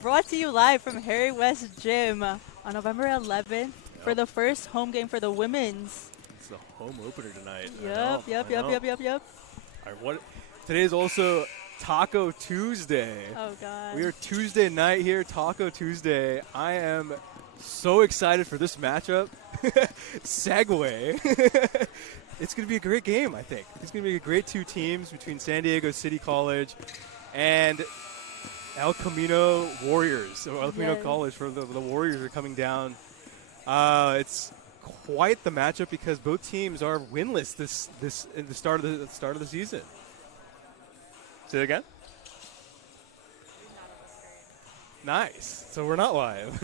Brought to you live from Harry West Gym on November 11th for Yep. the first home game for the women's. It's the home opener tonight. I Yep, know. yep, I yep, know. yep, yep, yep. All right, today is also Taco Tuesday. Oh, God. We are Tuesday night here, Taco Tuesday. I am so excited for this matchup. Segway. It's going to be a great game, I think. It's going to be a great two teams between San Diego City College and El Camino Warriors. So El Camino Yes. College for the Warriors are coming down. It's quite the matchup because both teams are winless this in the start of the season. Say that again. Nice. So we're not live.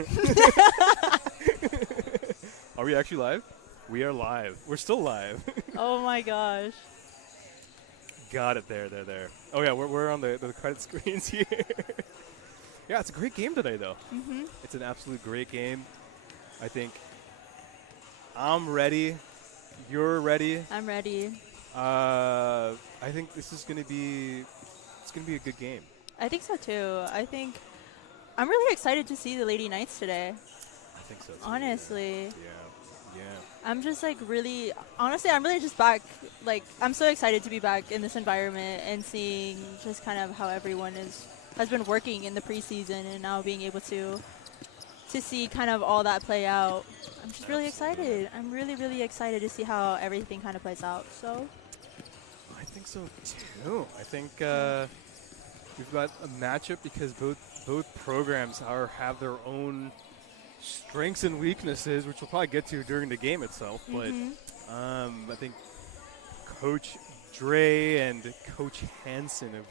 Are we actually live? We are live. We're still live. Oh, my gosh. Got it. There. Oh yeah, we're on the credit screens here. Yeah, it's a great game today though. Mm-hmm. It's an absolute great game. I think I'm ready. You're ready. I'm ready. I think this is gonna be a good game. I think so, too. I'm really excited to see the Lady Knights today. I think so too. Honestly. Yeah. I'm just I'm really just back. Like, I'm so excited to be back in this environment and seeing just kind of how everyone has been working in the preseason and now being able to see kind of all that play out. I'm just really excited. I'm really, really excited to see how everything kind of plays out. So I think so too. I think we've got a matchup because both programs have their own strengths and weaknesses, which we'll probably get to during the game itself. But I think Coach Dre and Coach Hansen have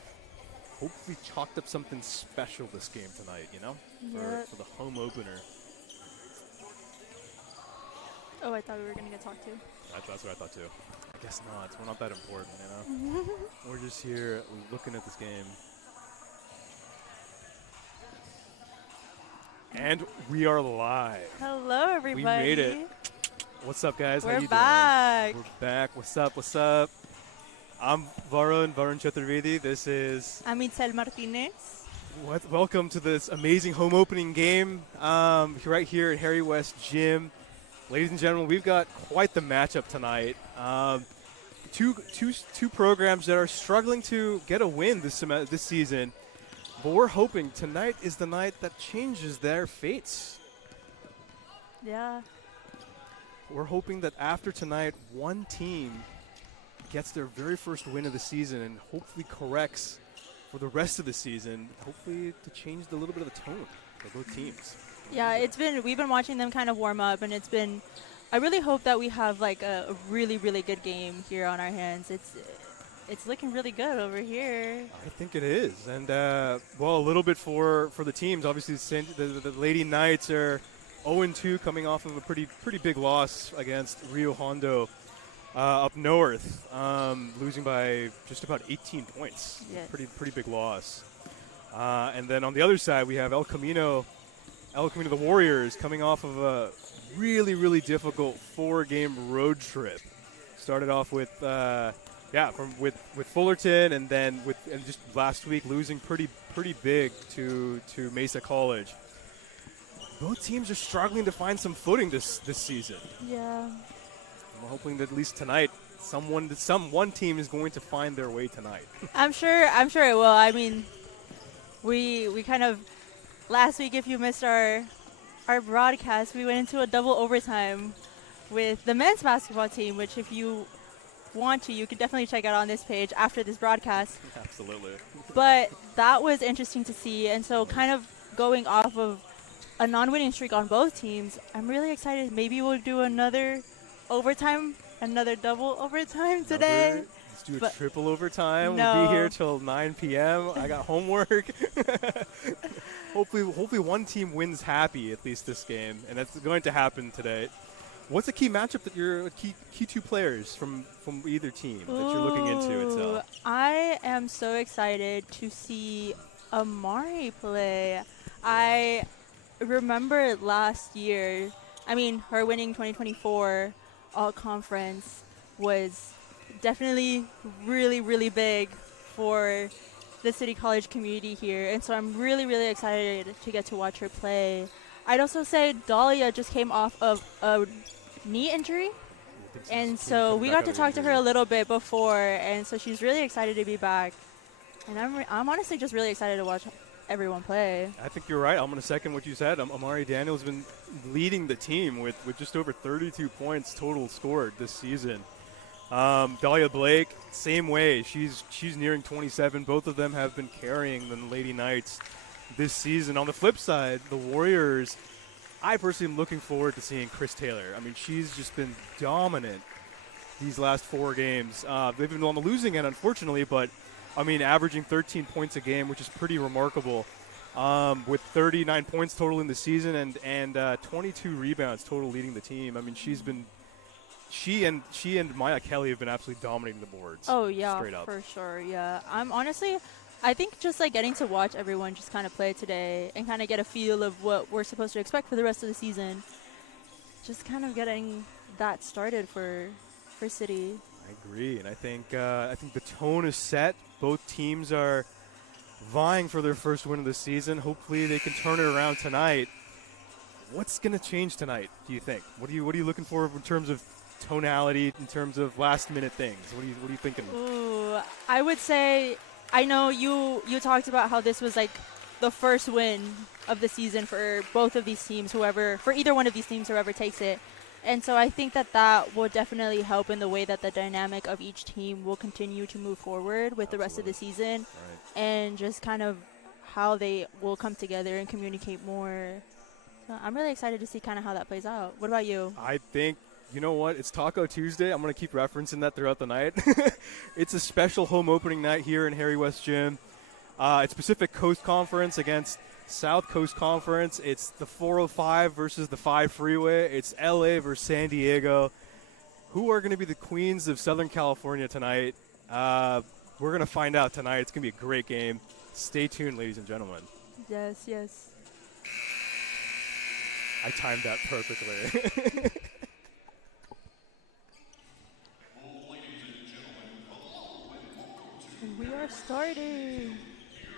hopefully chalked up something special this game tonight, for the home opener. Oh, I thought we were going to get talked to. That's what I thought too. I guess not. We're not that important, We're just here looking at this game. And we are live. Hello, everybody. We made it. What's up, guys? How We're you back. doing? We're back. What's up? I'm Varun Chaturvedi. This is... I'm Itzel Martinez. Welcome to this amazing home opening game right here at Harry West Gym. Ladies and gentlemen, we've got quite the matchup tonight. Two programs that are struggling to get a win this season. But we're hoping tonight is the night that changes their fates. Yeah. We're hoping that after tonight, one team gets their very first win of the season and hopefully corrects for the rest of the season, hopefully to change a little bit of the tone for both teams. Yeah, we've been watching them kind of warm up, and I really hope that we have like a really, really good game here on our hands. It's looking really good over here. I think it is. And, a little bit for the teams. Obviously, the Lady Knights are 0-2 coming off of a pretty big loss against Rio Hondo up north, losing by just about 18 points. Yes. Pretty big loss. And then on the other side, we have El Camino, the Warriors, coming off of a really, really difficult 4-game road trip. Started off with with Fullerton, and then just last week losing pretty big to Mesa College. Both teams are struggling to find some footing this season. Yeah. We're hoping that at least tonight, one team is going to find their way tonight. I'm sure it will. I mean, we kind of last week, if you missed our broadcast, we went into a double overtime with the men's basketball team, which if you want to, you can definitely check out on this page after this broadcast. Absolutely. But that was interesting to see, and so kind of going off of a non-winning streak on both teams, I'm really excited. Maybe we'll do another double overtime today. Let's do a triple overtime. No. We'll be here till 9 p.m. I got homework. Hopefully one team wins happy at least this game, and that's going to happen today. What's the key matchup that you're key two players from either team that you're looking into itself? I am so excited to see Amari play. I remember last year, her winning 2024 all-conference was definitely really, really big for the City College community here, and so I'm really, really excited to get to watch her play. I'd also say Dahlia just came off of a knee injury, and so we got to talk to her a little bit before, and so she's really excited to be back. And I'm honestly just really excited to watch everyone play. I think you're right. I'm going to second what you said. Amari Daniel's been leading the team with just over 32 points total scored this season. Dahlia Blake, same way. She's nearing 27. Both of them have been carrying the Lady Knights this season. On the flip side, the Warriors, I personally am looking forward to seeing Chris Taylor. I mean, she's just been dominant these last 4 games. They've been on the losing end, unfortunately, but, I mean, averaging 13 points a game, which is pretty remarkable, with 39 points total in the season and 22 rebounds total leading the team. I mean, she and Maya Kelly have been absolutely dominating the boards. Oh, yeah, straight up. For sure, yeah. I think just like getting to watch everyone just kind of play today and kind of get a feel of what we're supposed to expect for the rest of the season, just kind of getting that started for City. I agree, and I think the tone is set. Both teams are vying for their first win of the season. Hopefully they can turn it around tonight. What's going to change tonight, do you think? What are you looking for in terms of tonality, in terms of last-minute things? What are you thinking? Ooh, I would say, I know you talked about how this was like the first win of the season for both of these teams, for either one of these teams, whoever takes it. And so I think that will definitely help in the way that the dynamic of each team will continue to move forward with the rest of the season, and just kind of how they will come together and communicate more. So I'm really excited to see kind of how that plays out. What about you? I think, you know what, it's Taco Tuesday. I'm going to keep referencing that throughout the night. It's a special home opening night here in Harry West Gym. It's Pacific Coast Conference against South Coast Conference. It's the 405 versus the 5 freeway. It's LA versus San Diego. Who are going to be the queens of Southern California tonight? We're going to find out tonight. It's going to be a great game. Stay tuned, ladies and gentlemen. Yes. I timed that perfectly. And we are starting.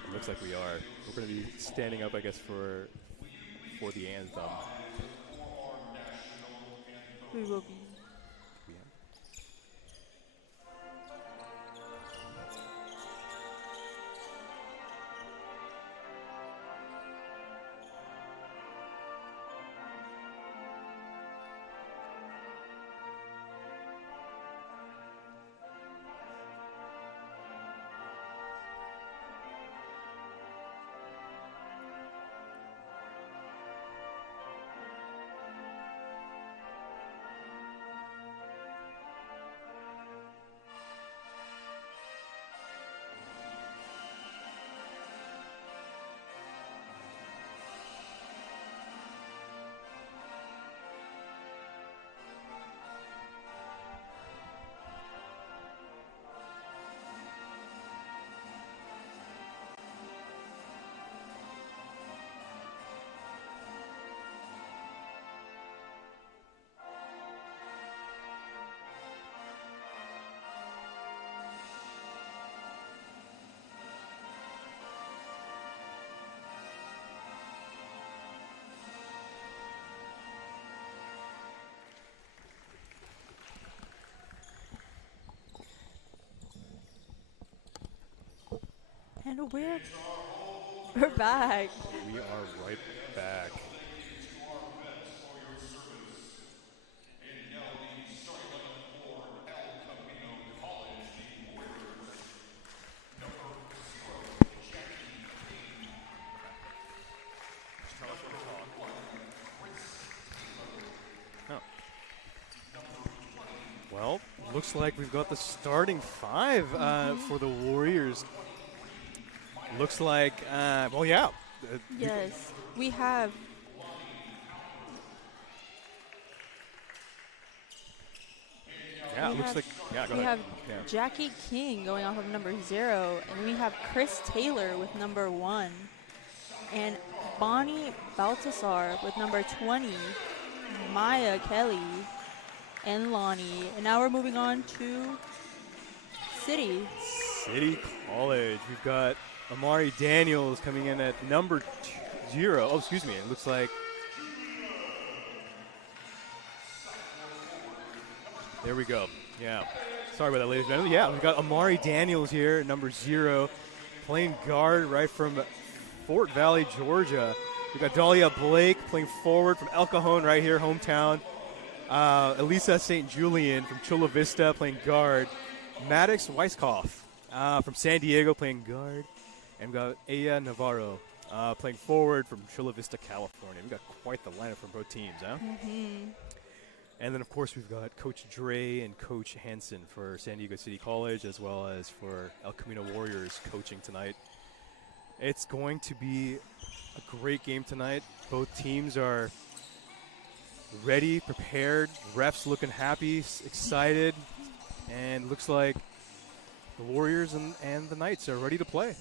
It looks like we are. We're going to be standing up, I guess, for the anthem. We will be. And we're back. We are right back. Well, looks like we've got the starting 5 for the Warriors. Looks like, well, yeah. Yes, we have. Yeah, it looks like, yeah, go ahead. We have Jackie King going off of number 0, and we have Chris Taylor with number 1, and Bonnie Baltasar with number 20, Maya Kelly, and Lonnie. And now we're moving on to City College. We've got Amari Daniels coming in at number 0. Oh, excuse me. It looks like. There we go. Yeah. Sorry about that, ladies and gentlemen. Yeah, we've got Amari Daniels here, number 0, playing guard right from Fort Valley, Georgia. We've got Dahlia Blake playing forward from El Cajon right here, hometown. Elisa St. Julian from Chula Vista playing guard. Maddox Weiskopf from San Diego playing guard. And we've got Aya Navarro playing forward from Chula Vista, California. We've got quite the lineup from both teams, huh? Mm-hmm. And then, of course, we've got Coach Dre and Coach Hansen for San Diego City College, as well as for El Camino Warriors coaching tonight. It's going to be a great game tonight. Both teams are ready, prepared. Refs looking happy, excited. And looks like the Warriors and the Knights are ready to play.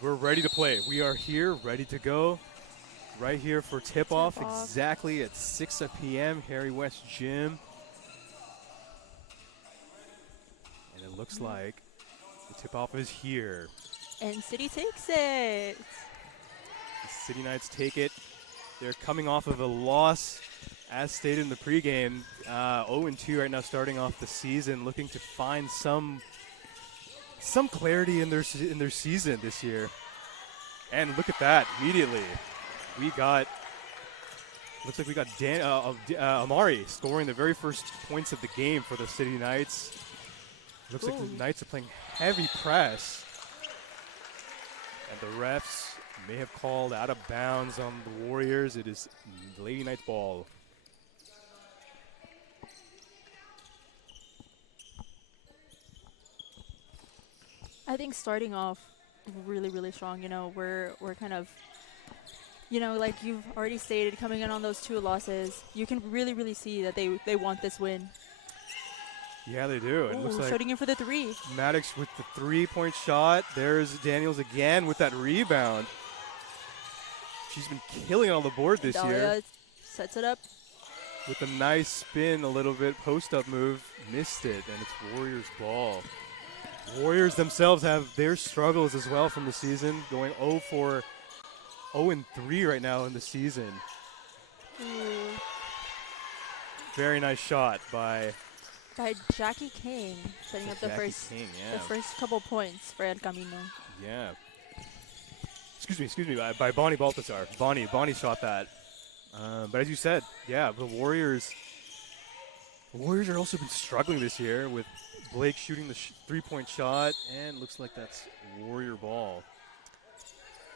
We're ready to play. We are here, ready to go. Right here for tip-off, exactly at 6 p.m. Harry West Gym. And it looks like the tip-off is here. And City takes it. The City Knights take it. They're coming off of a loss, as stated in the pregame. 0-2 right now, starting off the season, looking to find some clarity in their season this year. And look at that, immediately. Looks like we got Amari scoring the very first points of the game for the City Knights. Looks like the Knights are playing heavy press. And the refs may have called out of bounds on the Warriors. It is Lady Knights ball. I think starting off really, really strong. You know, we're kind of, you know, like you've already stated, coming in on those 2 losses, you can really, really see that they want this win. Yeah, they do. It looks like shooting in for the 3. Maddox with the 3-point shot. There's Daniels again with that rebound. She's been killing it on the board this year. Sets it up. With a nice spin, a little bit post-up move. Missed it, and it's Warriors ball. Warriors themselves have their struggles as well from the season, going 0-3 right now in the season. Ooh. Very nice shot by Jackie King, setting up the first couple points for El Camino. Yeah. Excuse me, by Bonnie Baltasar. Bonnie shot that. But as you said, yeah, the Warriors have also been struggling this year with Blake shooting the 3-point shot, and looks like that's Warrior ball.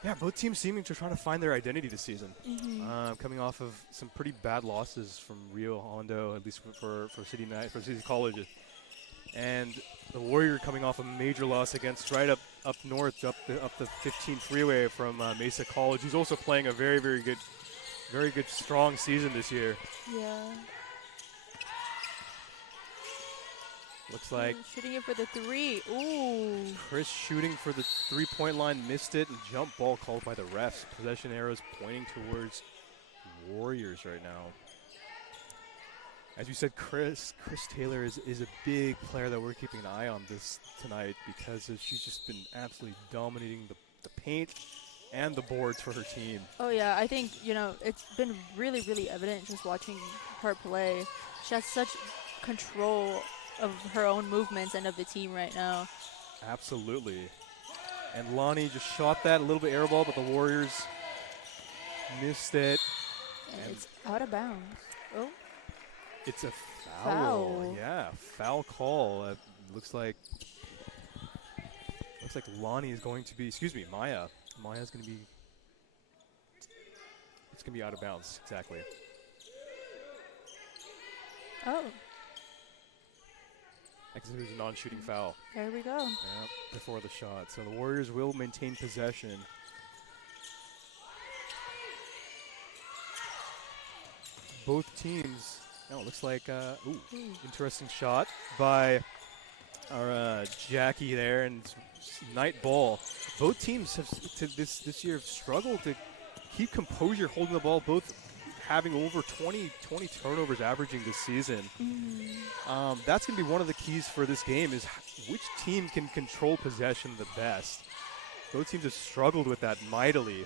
Yeah, both teams seeming to try to find their identity this season. Mm-hmm. Coming off of some pretty bad losses from Rio Hondo, at least for City College, and the Warrior coming off a major loss against right up north, up the 15 freeway from Mesa College, who's also playing a very good, strong season this year. Yeah. Looks like shooting it for the 3. Ooh. Chris shooting for the 3-point line, missed it, and jump ball called by the refs. Possession arrows pointing towards Warriors right now. As you said, Chris Taylor is a big player that we're keeping an eye on this tonight, because she's just been absolutely dominating the paint and the boards for her team. Oh yeah, I think, you know, it's been really, really evident just watching her play. She has such control of her own movements and of the team right now. Absolutely. And Lonnie just shot that, a little bit air ball, but the Warriors missed it. And it's out of bounds. Oh. It's a foul. Yeah, foul call. Looks like Lonnie is going to be, Maya. Maya's going to be, it's going to be out of bounds, exactly. Oh. Because it was a non-shooting foul. There we go. Yep, before the shot. So the Warriors will maintain possession. Both teams. Oh, it looks like, interesting shot by our Jackie there and Knight ball. Both teams have this year have struggled to keep composure holding the ball, both having over 20 turnovers averaging this season. That's going to be one of the keys for this game is which team can control possession the best. Both teams have struggled with that mightily.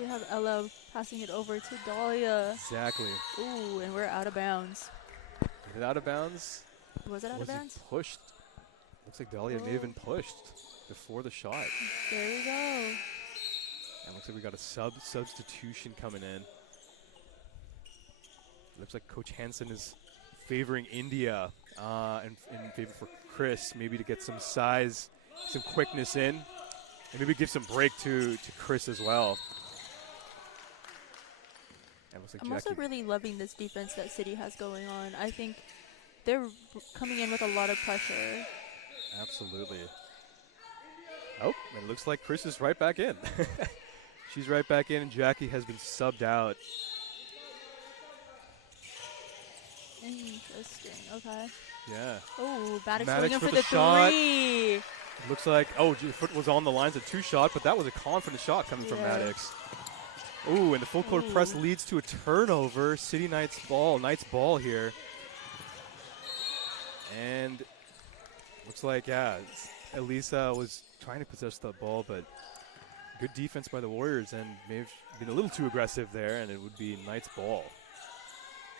We have Ella passing it over to Dahlia. Exactly. Ooh, and we're out of bounds. Is it out of bounds? Was it out of bounds? Pushed. Looks like Dahlia may have been pushed before the shot. There we go. And looks like we got a substitution coming in. Looks like Coach Hansen is favoring India and in favor for Chris, maybe to get some size, some quickness in, and maybe give some break to Chris as well. And looks like I'm Jackie. also really loving this defense that City has going on. I think they're coming in with a lot of pressure. Absolutely. Oh, it looks like Chris is right back in. She's right back in, and Jackie has been subbed out. Interesting. Okay. Yeah. Oh, Maddox Maddox going in for for the the shot. three. Looks like, the foot was on the lines of 2 shot, but that was a confident shot coming from Maddox. Ooh, and the full court press leads to a turnover. City Knights ball here. And looks like, Elisa was trying to possess the ball, but good defense by the Warriors and may have been a little too aggressive there, and it would be Knights ball.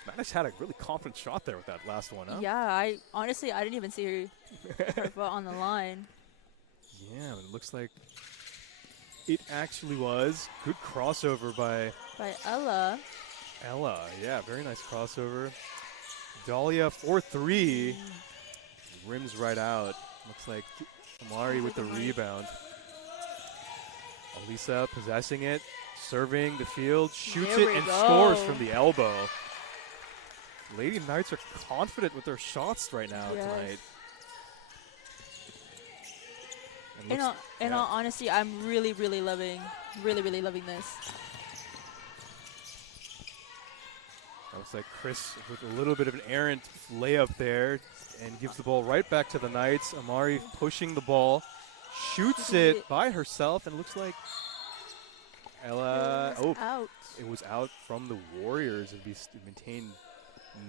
Maddox had a really confident shot there with that last one, huh? Yeah, I didn't even see her foot on the line. Yeah, it looks like it actually was. Good crossover by Ella. Ella, yeah, very nice crossover. Dahlia 4-3. Rims right out. Looks like Amari with the rebound. Elisa possessing it, serving the field, shoots it, and scores from the elbow. Lady Knights are confident with their shots right now tonight. In all honesty, I'm really loving this. That looks like Chris with a little bit of an errant layup there and gives the ball right back to the Knights. Amari pushing the ball, shoots it by herself, and looks like Ella. Out. It was out from the Warriors and maintained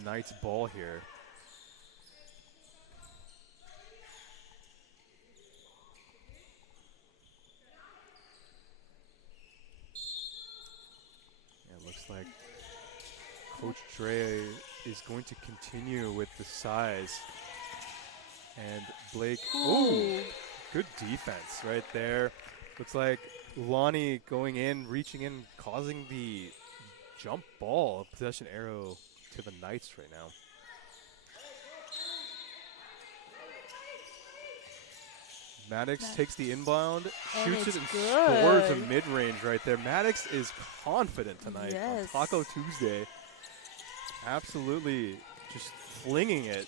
Knights ball here. It looks like Coach Dre is going to continue with the size. And Blake, good defense right there. Looks like Lonnie going in, reaching in, causing the jump ball, possession arrow to the Knights right now. Maddox takes the inbound, shoots it, and scores a mid-range right there. Maddox is confident tonight on Taco Tuesday. Absolutely just flinging it.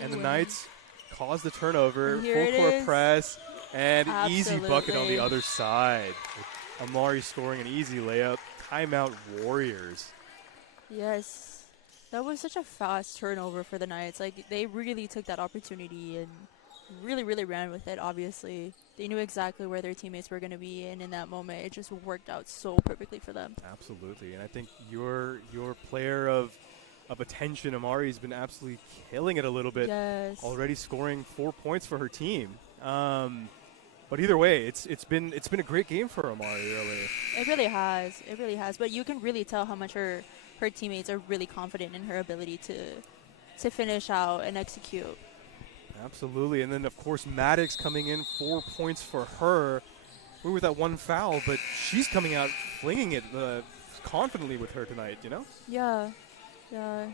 And the Knights cause the turnover, full court press, and easy bucket on the other side. With Amari scoring an easy layup. Timeout Warriors. Yes. That was such a fast turnover for the Knights. Like, they really took that opportunity and really ran with it, obviously. They knew exactly where their teammates were going to be, and in that moment, it just worked out so perfectly for them. Absolutely. And I think your player of attention, Amari, has been absolutely killing it a little bit. Yes. Already scoring 4 points for her team. But either way, it's been a great game for Amari, really. It really has. It really has. But you can really tell how much her teammates are really confident in her ability to finish out and execute. Absolutely. And then, of course, Maddox coming in, 4 points for her. We were with that one foul, but she's coming out flinging it confidently with her tonight, you know? Yeah. Yeah.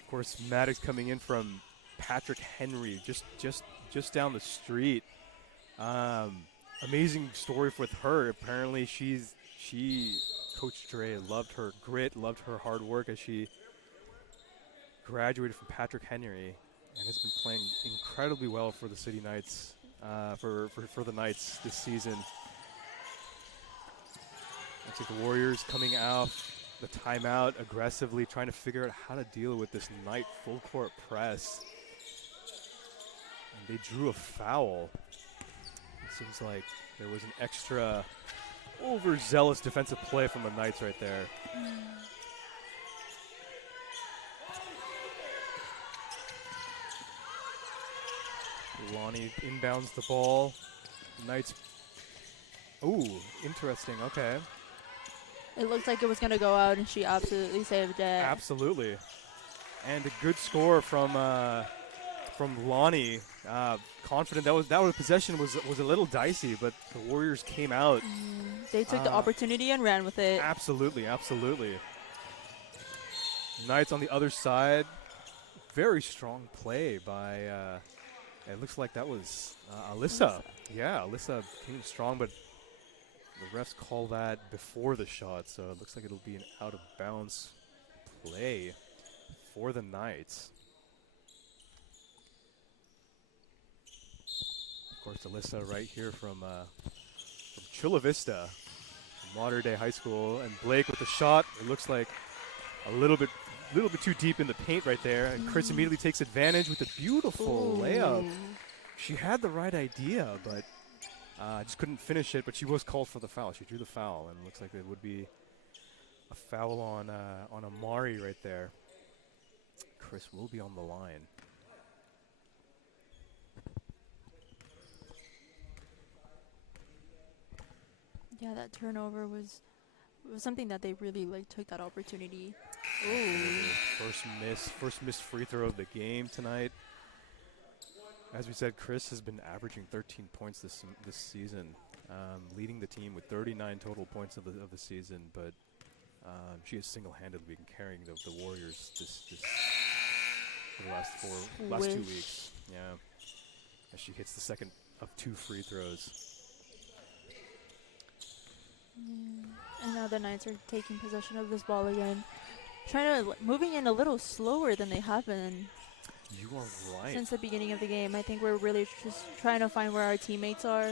Of course, Maddox coming in from Patrick Henry, just down the street. Amazing story with her. Apparently, Coach Dre loved her grit, loved her hard work as she graduated from Patrick Henry and has been playing incredibly well for the City Knights, for the Knights this season. Looks like the Warriors coming out the timeout aggressively, trying to figure out how to deal with this Knight full court press. And they drew a foul. It seems like there was an extra overzealous defensive play from the Knights right there. Lonnie inbounds the ball. Knights. Ooh, interesting. Okay. It looked like it was going to go out, and she absolutely saved it. Absolutely. And a good score from Lonnie. Confident that possession was a little dicey, but the Warriors came out. They took the opportunity and ran with it. Absolutely, absolutely. Knights on the other side. Very strong play by. It looks like that was Alyssa. Yeah, Alyssa came in strong, but the refs call that before the shot, so it looks like it'll be an out-of-bounds play for the Knights. Of course, Alyssa right here from Chula Vista, Modern Day High School, and Blake with the shot. It looks like a little bit too deep in the paint right there, and Chris immediately takes advantage with a beautiful layup. She had the right idea, but just couldn't finish it. But she was called for the foul. She drew the foul, and it looks like it would be a foul on Amari right there. Chris will be on the line. Yeah, that turnover was something that they really took that opportunity. Ooh. First missed free throw of the game tonight. As we said, Chris has been averaging 13 points this season, leading the team with 39 total points of the season. But she has single-handedly been carrying the Warriors this for the last 2 weeks. Yeah, as she hits the second of 2 free throws. And now the Knights are taking possession of this ball again. Moving in a little slower than they have been. You are right. Since the beginning of the game. I think we're really just trying to find where our teammates are.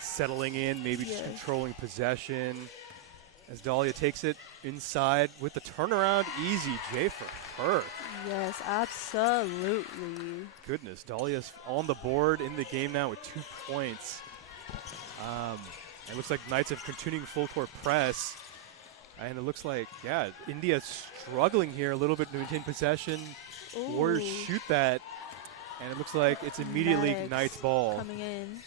Settling in, maybe just controlling possession. As Dahlia takes it inside with the turnaround, easy J for her. Yes, absolutely. Goodness, Dahlia's on the board in the game now with 2 points. It looks like Knights have continuing full court press. And it looks like, yeah, India's struggling here a little bit to maintain possession. Ooh. Warriors shoot that. And it looks like it's immediately Knights' ball. Coming in.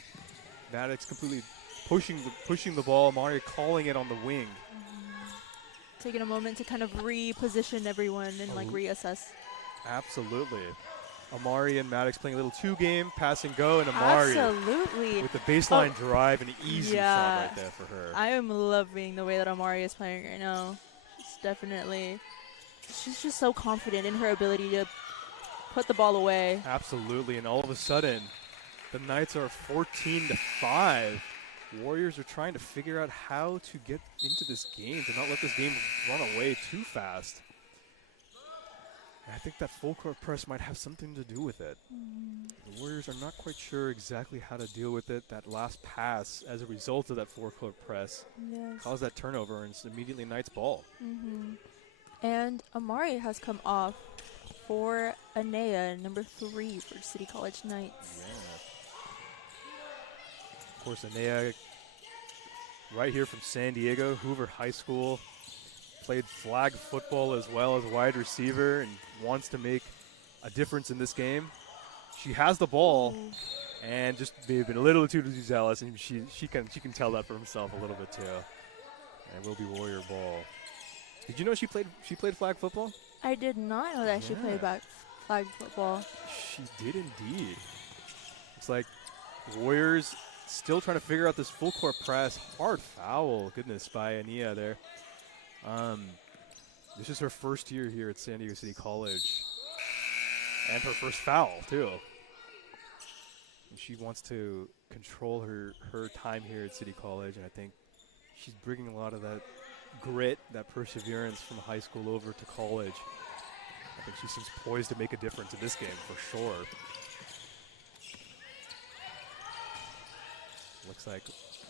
Maddox completely pushing the ball. Mario calling it on the wing. Taking a moment to kind of reposition everyone and reassess. Absolutely. Amari and Maddox playing a little 2-game pass and go, and Amari with the baseline drive and an easy shot right there for her. I am loving the way that Amari is playing right now. She's just so confident in her ability to put the ball away. Absolutely, and all of a sudden, the Knights are 14-5. Warriors are trying to figure out how to get into this game, to not let this game run away too fast. I think that full court press might have something to do with it. The Warriors are not quite sure exactly how to deal with it. That last pass, as a result of that full court press, caused that turnover, and it's immediately Knights' ball. And Amari has come off for Anea, number 3 for City College Knights. Yeah. Of course, Anea, right here from San Diego, Hoover High School. Played flag football as well as wide receiver and wants to make a difference in this game. She has the ball and just they've been a little too zealous, and she can tell that for herself a little bit too. And it will be Warrior ball. Did you know she played flag football? I did not know that she played flag football. She did indeed. It's like Warriors still trying to figure out this full court press. Hard foul, goodness, by Anea there. This is her first year here at San Diego City College, and her first foul too. And she wants to control her time here at City College, and I think she's bringing a lot of that grit, that perseverance from high school over to college. I think she seems poised to make a difference in this game for sure. Looks like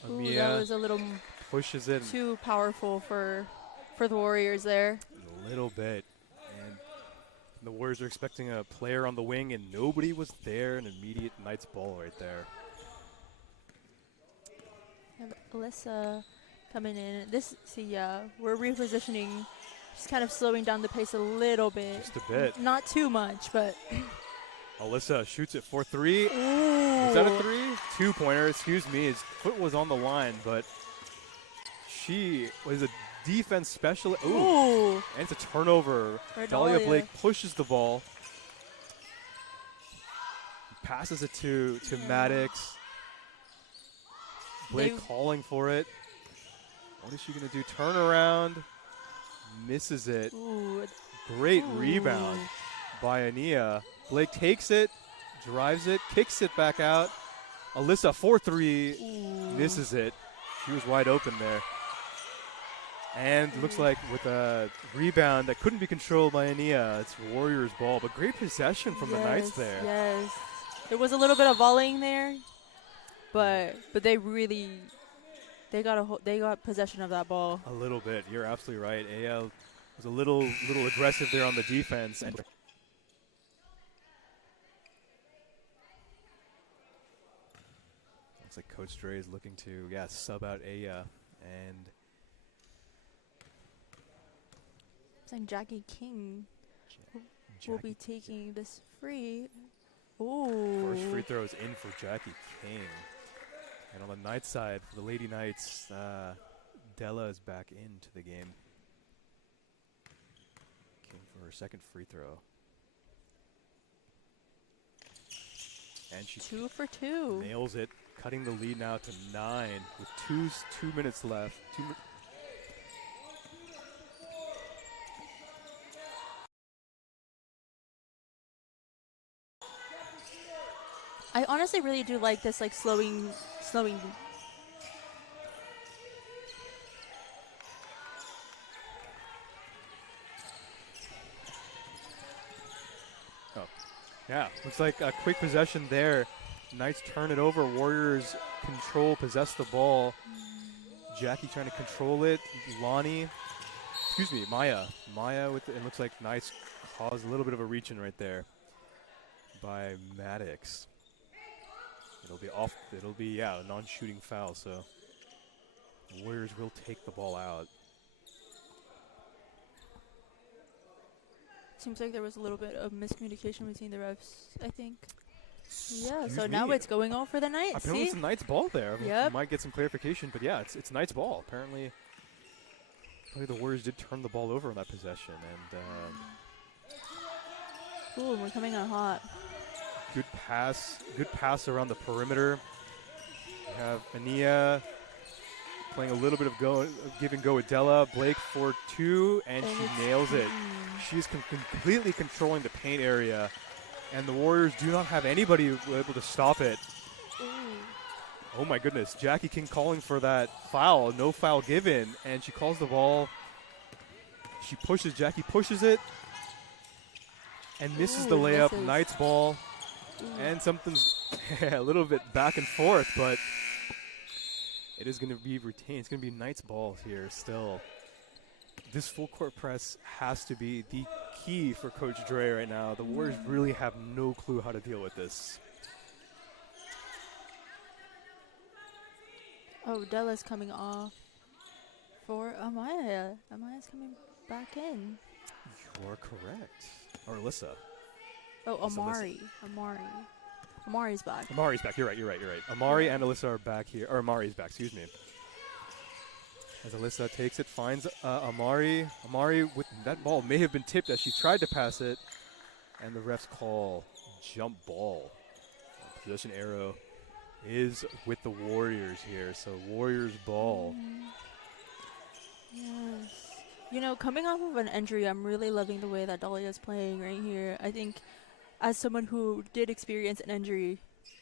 Amia that was a little pushes it. Too powerful for for the Warriors there. A little bit. And the Warriors are expecting a player on the wing, and nobody was there. An immediate Knights ball right there. Have Alyssa coming in. We're repositioning, just kind of slowing down the pace a little bit. Just a bit. Not too much, but. Alyssa shoots it for 3. Ooh. Was that a 3? 2-pointer, excuse me. His foot was on the line, but she was a defense specialist. Ooh. And it's a turnover. Dahlia Blake pushes the ball. Passes it to Maddox. Blake calling for it. What is she going to do? Turn around. Misses it. Ooh. Great rebound by Ania. Blake takes it, drives it, kicks it back out. Alyssa 4-3, misses it. She was wide open there. And looks like with a rebound that couldn't be controlled by Ania, it's Warriors ball. But great possession from the Knights there. Yes. There was a little bit of volleying there, but they got possession of that ball. A little bit. You're absolutely right. Aya was a little aggressive there on the defense. And looks like Coach Dre is looking to, sub out Aya. And it's like Jackie King will be taking this free. Ooh. First free throw is in for Jackie King. And on the Knights side, for the Lady Knights, Della is back into the game. King for her second free throw. And she 2 for 2. Nails it, cutting the lead now to 9 with 2 minutes left. I honestly really do like this, like slowing. Oh, yeah, looks like a quick possession there. Knights turn it over. Warriors possess the ball. Jackie trying to control it. Maya. Maya with it looks like Knights caused a little bit of a reach-in right there by Maddox. It'll be a non-shooting foul, so the Warriors will take the ball out. Seems like there was a little bit of miscommunication between the refs, I think. Yeah, Excuse so me. now it's going on for the Knights. Apparently it's the Knights ball there. Yep. We might get some clarification, but yeah, it's Knights ball. Apparently the Warriors did turn the ball over on that possession, and ooh, we're coming out hot. good pass around the perimeter. We have Ania playing a little bit of give and go with Della. Blake for 2, and she nails it. She's completely controlling the paint area, and the Warriors do not have anybody able to stop it. Ooh. Oh my goodness, Jackie King calling for that foul, no foul given, and she calls the ball. Jackie pushes it, and misses the layup. Knights ball. And something's a little bit back and forth, but it is going to be retained. It's going to be Knights ball here still. This full court press has to be the key for Coach Dre right now. The Warriors really have no clue how to deal with this. Oh, Della's coming off for Amaya. Amaya's coming back in. You're correct. Or Alyssa. Oh, Amari. Amari's back. Amari's back. You're right. Amari and Alyssa are back here. Or Amari's back, excuse me. As Alyssa takes it, finds Amari. Amari with that ball may have been tipped as she tried to pass it. And the refs call jump ball. Possession arrow is with the Warriors here. So Warriors ball. Yes. Coming off of an injury, I'm really loving the way that Dahlia's playing right here. I think as someone who did experience an injury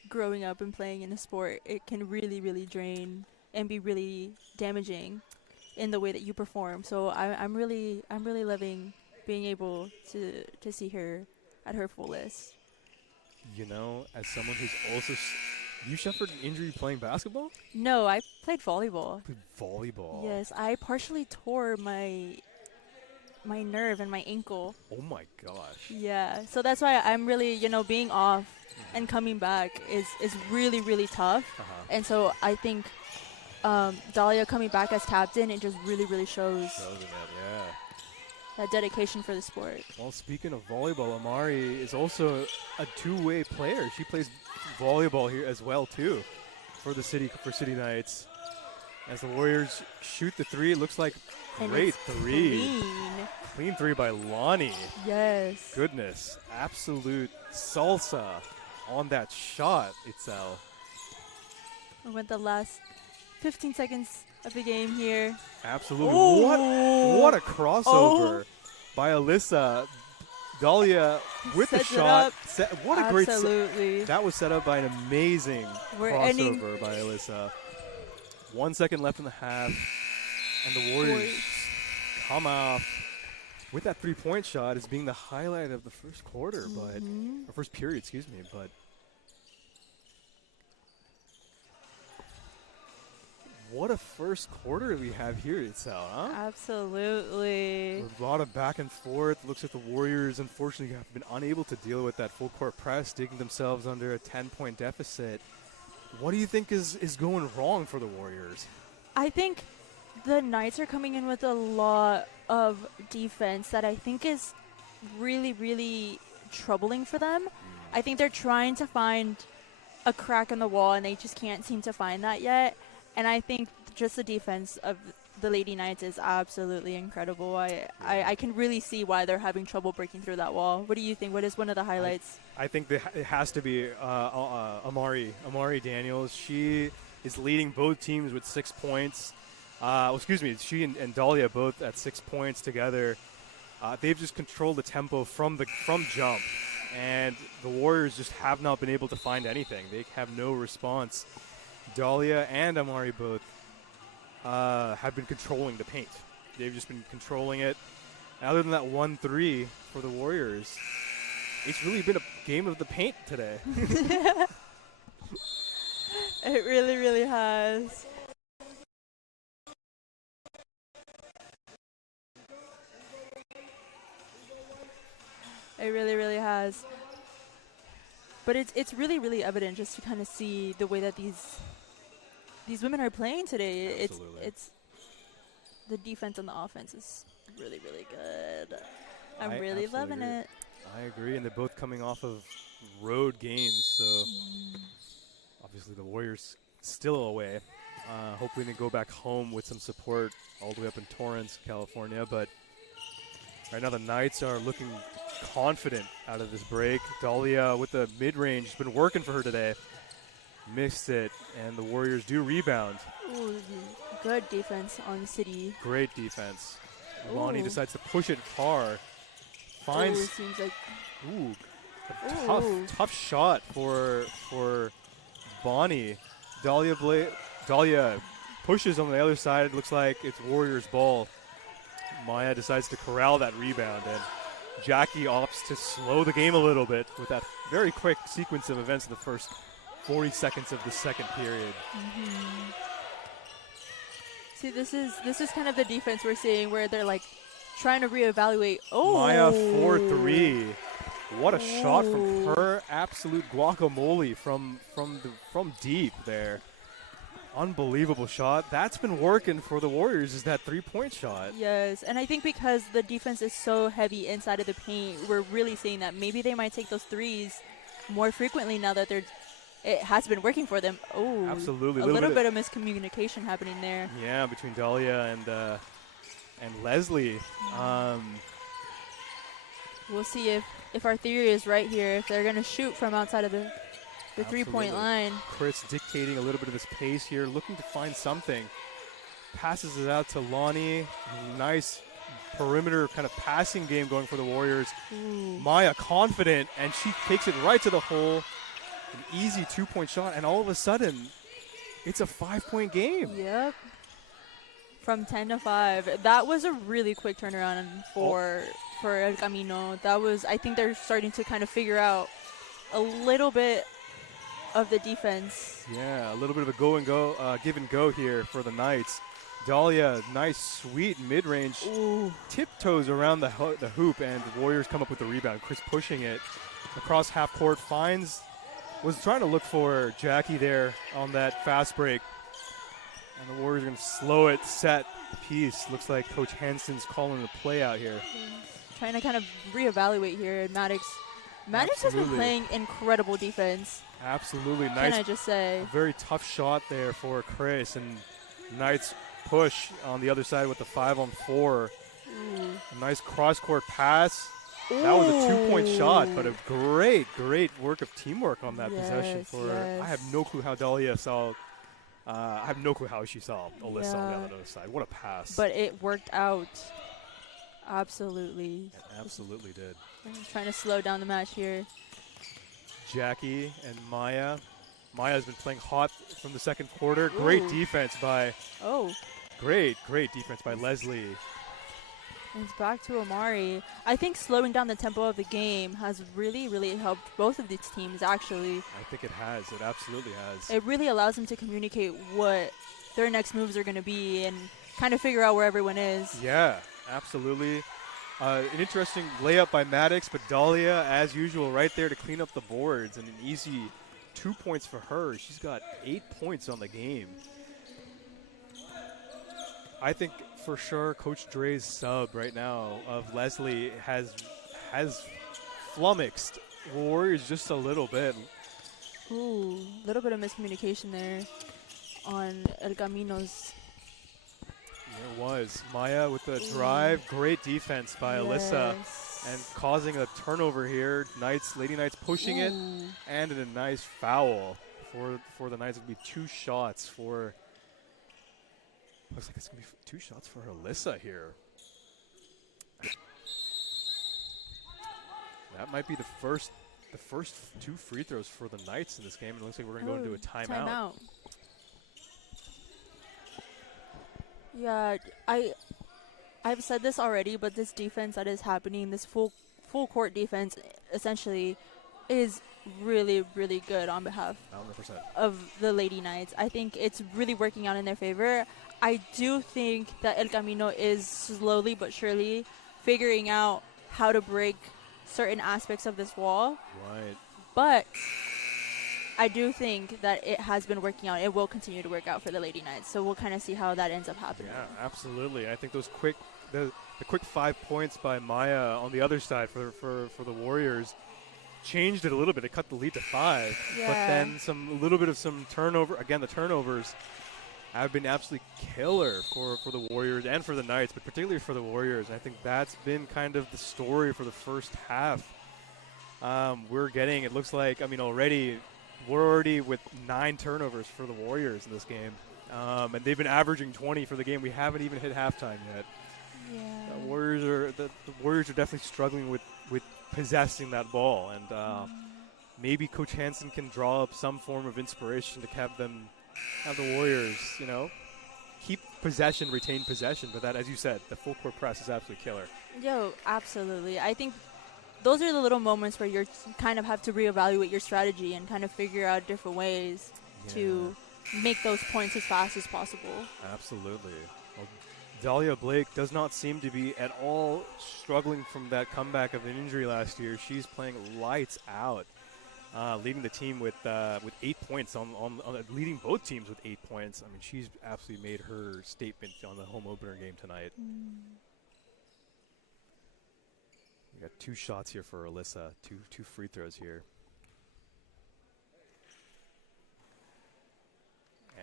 growing up and playing in a sport, it can really, really drain and be really damaging in the way that you perform. So I'm really loving being able to see her at her fullest. As someone who's also you suffered an injury playing basketball? No, I played volleyball. Volleyball. Yes, I partially tore my my nerve and my ankle. Oh my gosh. Yeah, so that's why I'm really, being off and coming back is really, really tough. And so I think Dahlia coming back as captain, it just really, really shows Yeah. that dedication for the sport. Well, speaking of volleyball, Amari is also a two-way player. She plays volleyball here as well too, for City Knights. As the Warriors shoot the three, it looks like great three. Clean three by Lonnie. Yes. Goodness, absolute salsa on that shot, Itzel. We went the last 15 seconds of the game here. Absolutely. Oh. What a crossover by Alyssa. Dahlia with the shot. What a great set. That was set up by an amazing crossover by Alyssa. 1 second left in the half, and the Warriors come off with that three-point shot as being the highlight of the first quarter, or first period, excuse me. But what a first quarter we have here, Itzel, huh? Absolutely. A lot of back and forth. Looks like the Warriors, unfortunately, have been unable to deal with that full-court press, digging themselves under a 10-point deficit. What do you think is going wrong for the Warriors? I think the Knights are coming in with a lot of defense that I think is really, really troubling for them. I think they're trying to find a crack in the wall, and they just can't seem to find that yet. And I think just the defense of the Lady Knights is absolutely incredible. I can really see why they're having trouble breaking through that wall. What do you think? What is one of the highlights? I think it has to be Amari Daniels. She is leading both teams with 6 points. She and Dahlia both at 6 points together. They've just controlled the tempo from jump, and the Warriors just have not been able to find anything. They have no response. Dahlia and Amari both have been controlling the paint. They've just been controlling it. And other than that 1-3 for the Warriors, it's really been a game of the paint today. It really, really has. It really, really has. But it's really, really evident just to kind of see the way that these women are playing today. Absolutely. It's the defense and the offense is really, really good. I'm really loving it. I agree, and they're both coming off of road games, so obviously the Warriors still away. Hopefully they go back home with some support all the way up in Torrance, California. But right now the Knights are looking confident out of this break. Dahlia with the mid-range has been working for her today. Missed it, and the Warriors do rebound. Ooh, good defense on City. Great defense. Lonnie decides to push it far. Finds. Seems like. A tough shot for Bonnie. Dahlia pushes on the other side. It looks like it's Warriors ball. Maya decides to corral that rebound, and Jackie opts to slow the game a little bit with that very quick sequence of events in the first 40 seconds of the second period. See, this is kind of the defense we're seeing, where they're like trying to reevaluate. Maya 4-3. What a shot from her! Absolute guacamole from deep there. Unbelievable shot. That's been working for the Warriors, is that three-point shot. Yes, and I think because the defense is so heavy inside of the paint, we're really seeing that maybe they might take those threes more frequently now that it has been working for them. Oh, absolutely. A little bit of miscommunication happening there. Yeah, between Dahlia and Leslie. We'll see if our theory is right here, if they're going to shoot from outside of the three-point line. Chris dictating a little bit of this pace here, looking to find something. Passes it out to Lonnie. Nice perimeter kind of passing game going for the Warriors. Maya confident, and she takes it right to the hole. An easy two-point shot, and all of a sudden, it's a 5-point game. Yep. From 10 to 5. That was a really quick turnaround for El Camino. I think they're starting to kind of figure out a little bit of the defense. Yeah, a little bit of a give and go here for the Knights. Dahlia, nice, sweet mid-range. Ooh. Tiptoes around the hoop, and the Warriors come up with the rebound. Chris pushing it across half court, was trying to look for Jackie there on that fast break. And the Warriors are going to slow it, set piece. Looks like Coach Hansen's calling the play out here. Trying to kind of reevaluate here. Maddox has been playing incredible defense. Absolutely. Can Nice. I just say? A very tough shot there for Chris, and Knight's push on the other side with the 5-on-4. Ooh. A nice cross-court pass. That was a 2-point shot, but a great work of teamwork on that possession. I have no clue how Dahlia saw. I have no clue how she saw Alyssa on the other side. What a pass! But it worked out. Absolutely. It absolutely did. I'm just trying to slow down the match here. Jackie and Maya. Maya's been playing hot from the second quarter. Great defense by. Oh. Great defense by Leslie. And it's back to Amari. I think slowing down the tempo of the game has really helped both of these teams, actually. I think it has. It absolutely has. It really allows them to communicate what their next moves are going to be and kind of figure out where everyone is. Yeah, absolutely. An interesting layup by Maddox, but Dahlia, as usual, right there to clean up the boards, and an easy 2 points for her. She's got 8 points on the game. I think for sure Coach Dre's sub right now of Leslie has flummoxed Warriors just a little bit. Ooh, a little bit of miscommunication there on El Camino's. There was. Maya with the drive. Great defense by Alyssa. And causing a turnover here. Lady Knights pushing it. And a nice foul for the Knights. It would be 2 shots for. Looks like it's going to be 2 shots for Alyssa here. That might be the first 2 free throws for the Knights in this game. It looks like we're going to go into a timeout. Yeah, I've said this already, but this defense that is happening, this full court defense, essentially, is really good on behalf 100%. of the Lady Knights. I think it's really working out in their favor. I do think that El Camino is slowly but surely figuring out how to break certain aspects of this wall. Right. But I do think that it has been working out. It will continue to work out for the Lady Knights. So we'll kind of see how that ends up happening. Yeah, absolutely. I think those quick 5 points by Maya on the other side for the Warriors changed it a little bit. It cut the lead to 5. Yeah. But then a little bit of some turnover. Again, the turnovers have been absolutely killer for the Warriors and for the Knights, but particularly for the Warriors. And I think that's been kind of the story for the first half. It looks like, we're already with 9 turnovers for the Warriors in this game. And they've been averaging 20 for the game. We haven't even hit halftime yet. Yeah. The Warriors are definitely struggling with possessing that ball. And maybe Coach Hansen can draw up some form of inspiration to have the Warriors, keep possession, retain possession. But that, as you said, the full court press is absolutely killer. Yo, absolutely. I think those are the little moments where you kind of have to reevaluate your strategy and kind of figure out different ways to make those points as fast as possible. Absolutely. Well, Dahlia Blake does not seem to be at all struggling from that comeback of an injury last year. She's playing lights out, leading the team with 8 points leading both teams with 8 points. She's absolutely made her statement on the home opener game tonight. We got 2 shots here for Alyssa, two free throws here.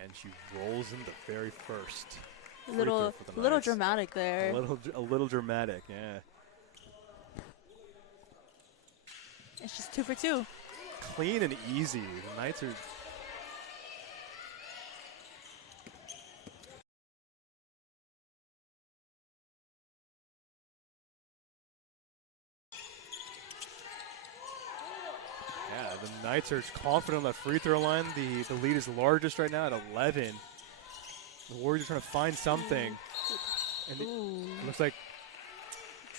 And she rolls in the very first. A little dramatic there. A little dramatic, yeah. It's just 2 for 2. Clean and easy. The Knights are. The Knights are confident on that free throw line. The lead is largest right now at 11. The Warriors are trying to find something. And it looks like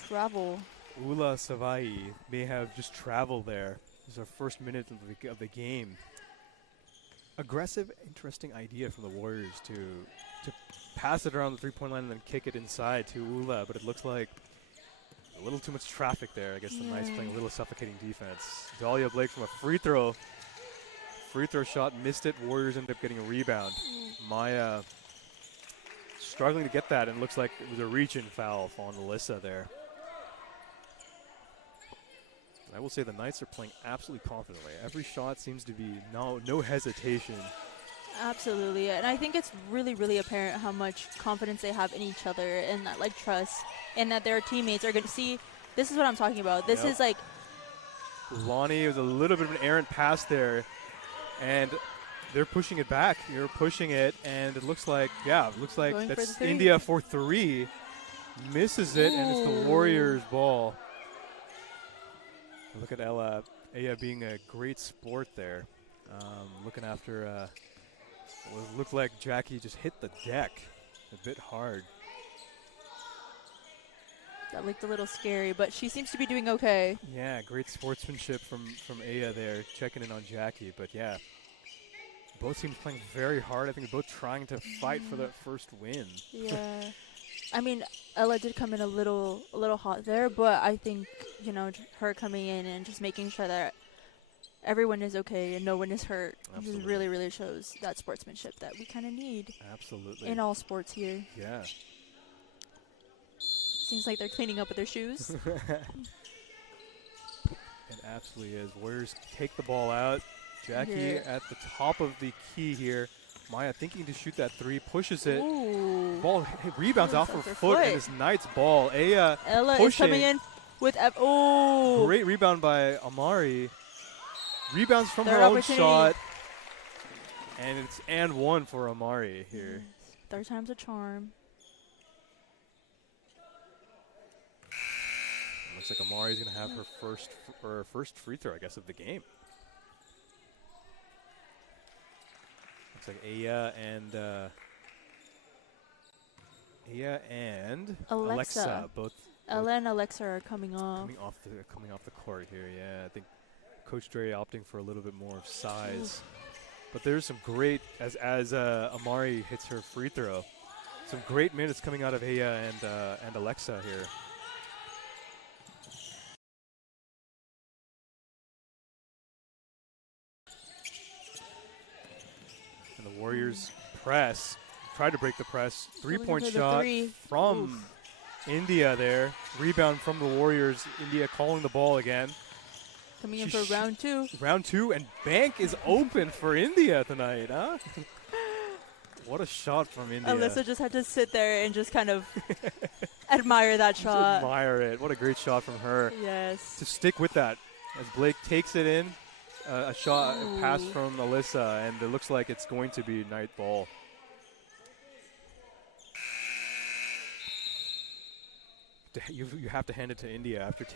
travel. Ula Savai may have just traveled there. This is our first minute of the game. Aggressive, interesting idea from the Warriors to pass it around the three-point line and then kick it inside to Ula, but it looks like a little too much traffic there. I guess the Knights playing a little suffocating defense. Dahlia Blake from a free throw shot, missed it. Warriors end up getting a rebound. Maya struggling to get that, and looks like it was a reach-in foul on Alyssa there. I will say the Knights are playing absolutely confidently. Every shot seems to be no hesitation. Absolutely, and I think it's really, really apparent how much confidence they have in each other and that like trust, and that their teammates are going to see. This is what I'm talking about. This is like Lonnie, it was a little bit of an errant pass there, and they're pushing it back. You're pushing it, and it looks like that's India for three, misses it, and it's the Warriors' ball. Look at Aya being a great sport there, looking after. It looked like Jackie just hit the deck a bit hard. That looked a little scary, but she seems to be doing okay. Yeah, great sportsmanship from Aya there, checking in on Jackie. But yeah, both teams playing very hard. I think they're both trying to fight for that first win. Yeah. I mean, Ella did come in a little hot there, but I think, you know, her coming in and just making sure that everyone is okay and no one is hurt. Just really, really shows that sportsmanship that we kind of need. Absolutely. In all sports here. Yeah. Seems like they're cleaning up with their shoes. It absolutely is. Warriors take the ball out. Jackie at the top of the key here. Maya thinking to shoot that three, pushes it. Ooh. Ball rebounds off her foot, and it's Knight's ball. Ella is coming in with great rebound by Amari. Rebounds from her own shot, and it's and one for Amari here. Third time's a charm. Looks like Amari's gonna have her first free throw, I guess, of the game. Looks like Aya and Alexa both. Ella and Alexa are coming off. Coming off the court here. Yeah, I think Coach Dre opting for a little bit more size. But there's some great as Amari hits her free throw. Some great minutes coming out of Aya and Alexa here. And the Warriors try to break the press. Three-point shot from India there. Rebound from the Warriors. India calling the ball again. Coming in for round two. Round two, and bank is open for India tonight, huh? What a shot from India. Alyssa just had to sit there and just kind of admire that shot. Admire it. What a great shot from her. Yes. To stick with that as Blake takes it in. A pass from Alyssa, and it looks like it's going to be Knight ball. You have to hand it to India after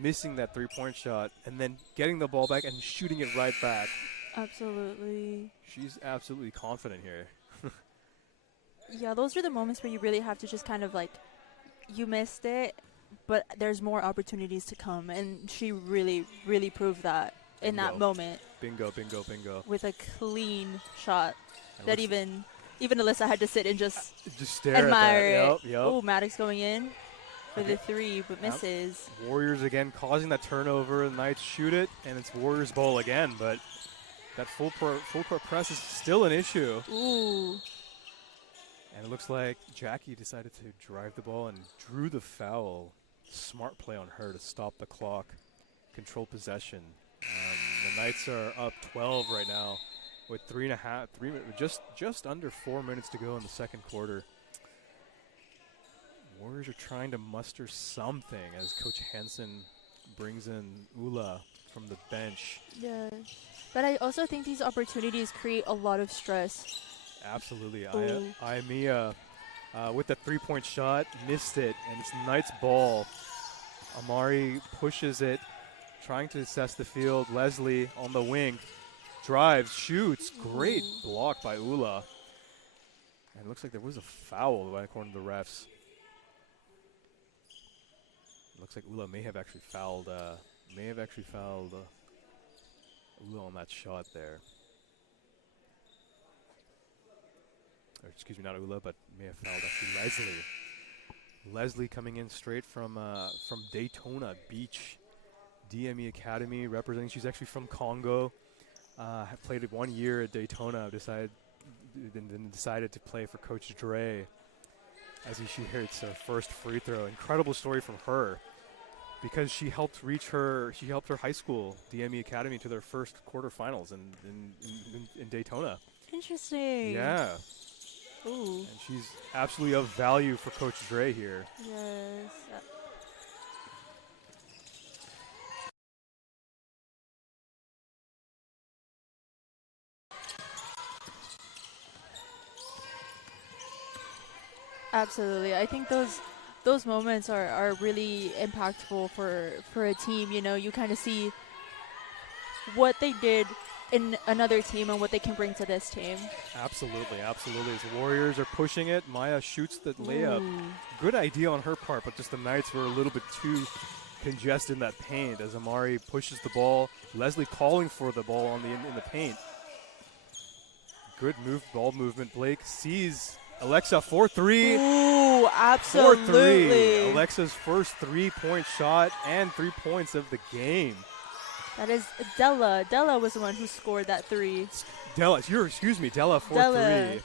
missing that three-point shot, and then getting the ball back and shooting it right back. Absolutely. She's absolutely confident here. Yeah, those are the moments where you really have to just kind of like, you missed it, but there's more opportunities to come, and she really, really proved that in that moment. Bingo, bingo, bingo. With a clean shot that even Alyssa had to sit and just stare admire at that. it. Yep. Oh, Maddox going in for the three, but misses. Warriors again causing that turnover. The Knights shoot it, and it's Warriors ball again, but that full court press is still an issue. Ooh. And it looks like Jackie decided to drive the ball and drew the foul. Smart play on her to stop the clock, control possession. The Knights are up 12 right now with just under 4 minutes to go in the second quarter. Warriors are trying to muster something as Coach Hansen brings in Ula from the bench. Yeah, but I also think these opportunities create a lot of stress. Absolutely. Mia with that three-point shot, missed it, and it's Knights ball. Amari pushes it, trying to assess the field. Leslie on the wing, drives, shoots. Great block by Ula. And it looks like there was a foul according to the refs. Looks like Ula may have actually fouled Ula on that shot there. or excuse me, not Ula, but may have fouled actually Leslie. Leslie coming in straight from Daytona Beach, DME Academy representing. She's actually from Congo. Played 1 year at Daytona. Then decided to play for Coach Dre as she hits her first free throw. Incredible story from her, because she helped her high school DME Academy to their first quarterfinals in Daytona. Interesting. Yeah. Ooh. And she's absolutely of value for Coach Dre here. Yes. Absolutely. I think those moments are really impactful for a team. You know, you kind of see what they did in another team and what they can bring to this team. Absolutely, absolutely. As the Warriors are pushing it, Maya shoots the layup. Ooh. Good idea on her part, but just the Knights were a little bit too congested in that paint as Amari pushes the ball. Leslie calling for the ball in the paint. Good ball movement. Blake sees Alexa 4-3. Ooh, absolutely. 4-3. Alexa's first 3-point shot and 3 points of the game. That is Della. Della was the one who scored that 3. Della 4-3.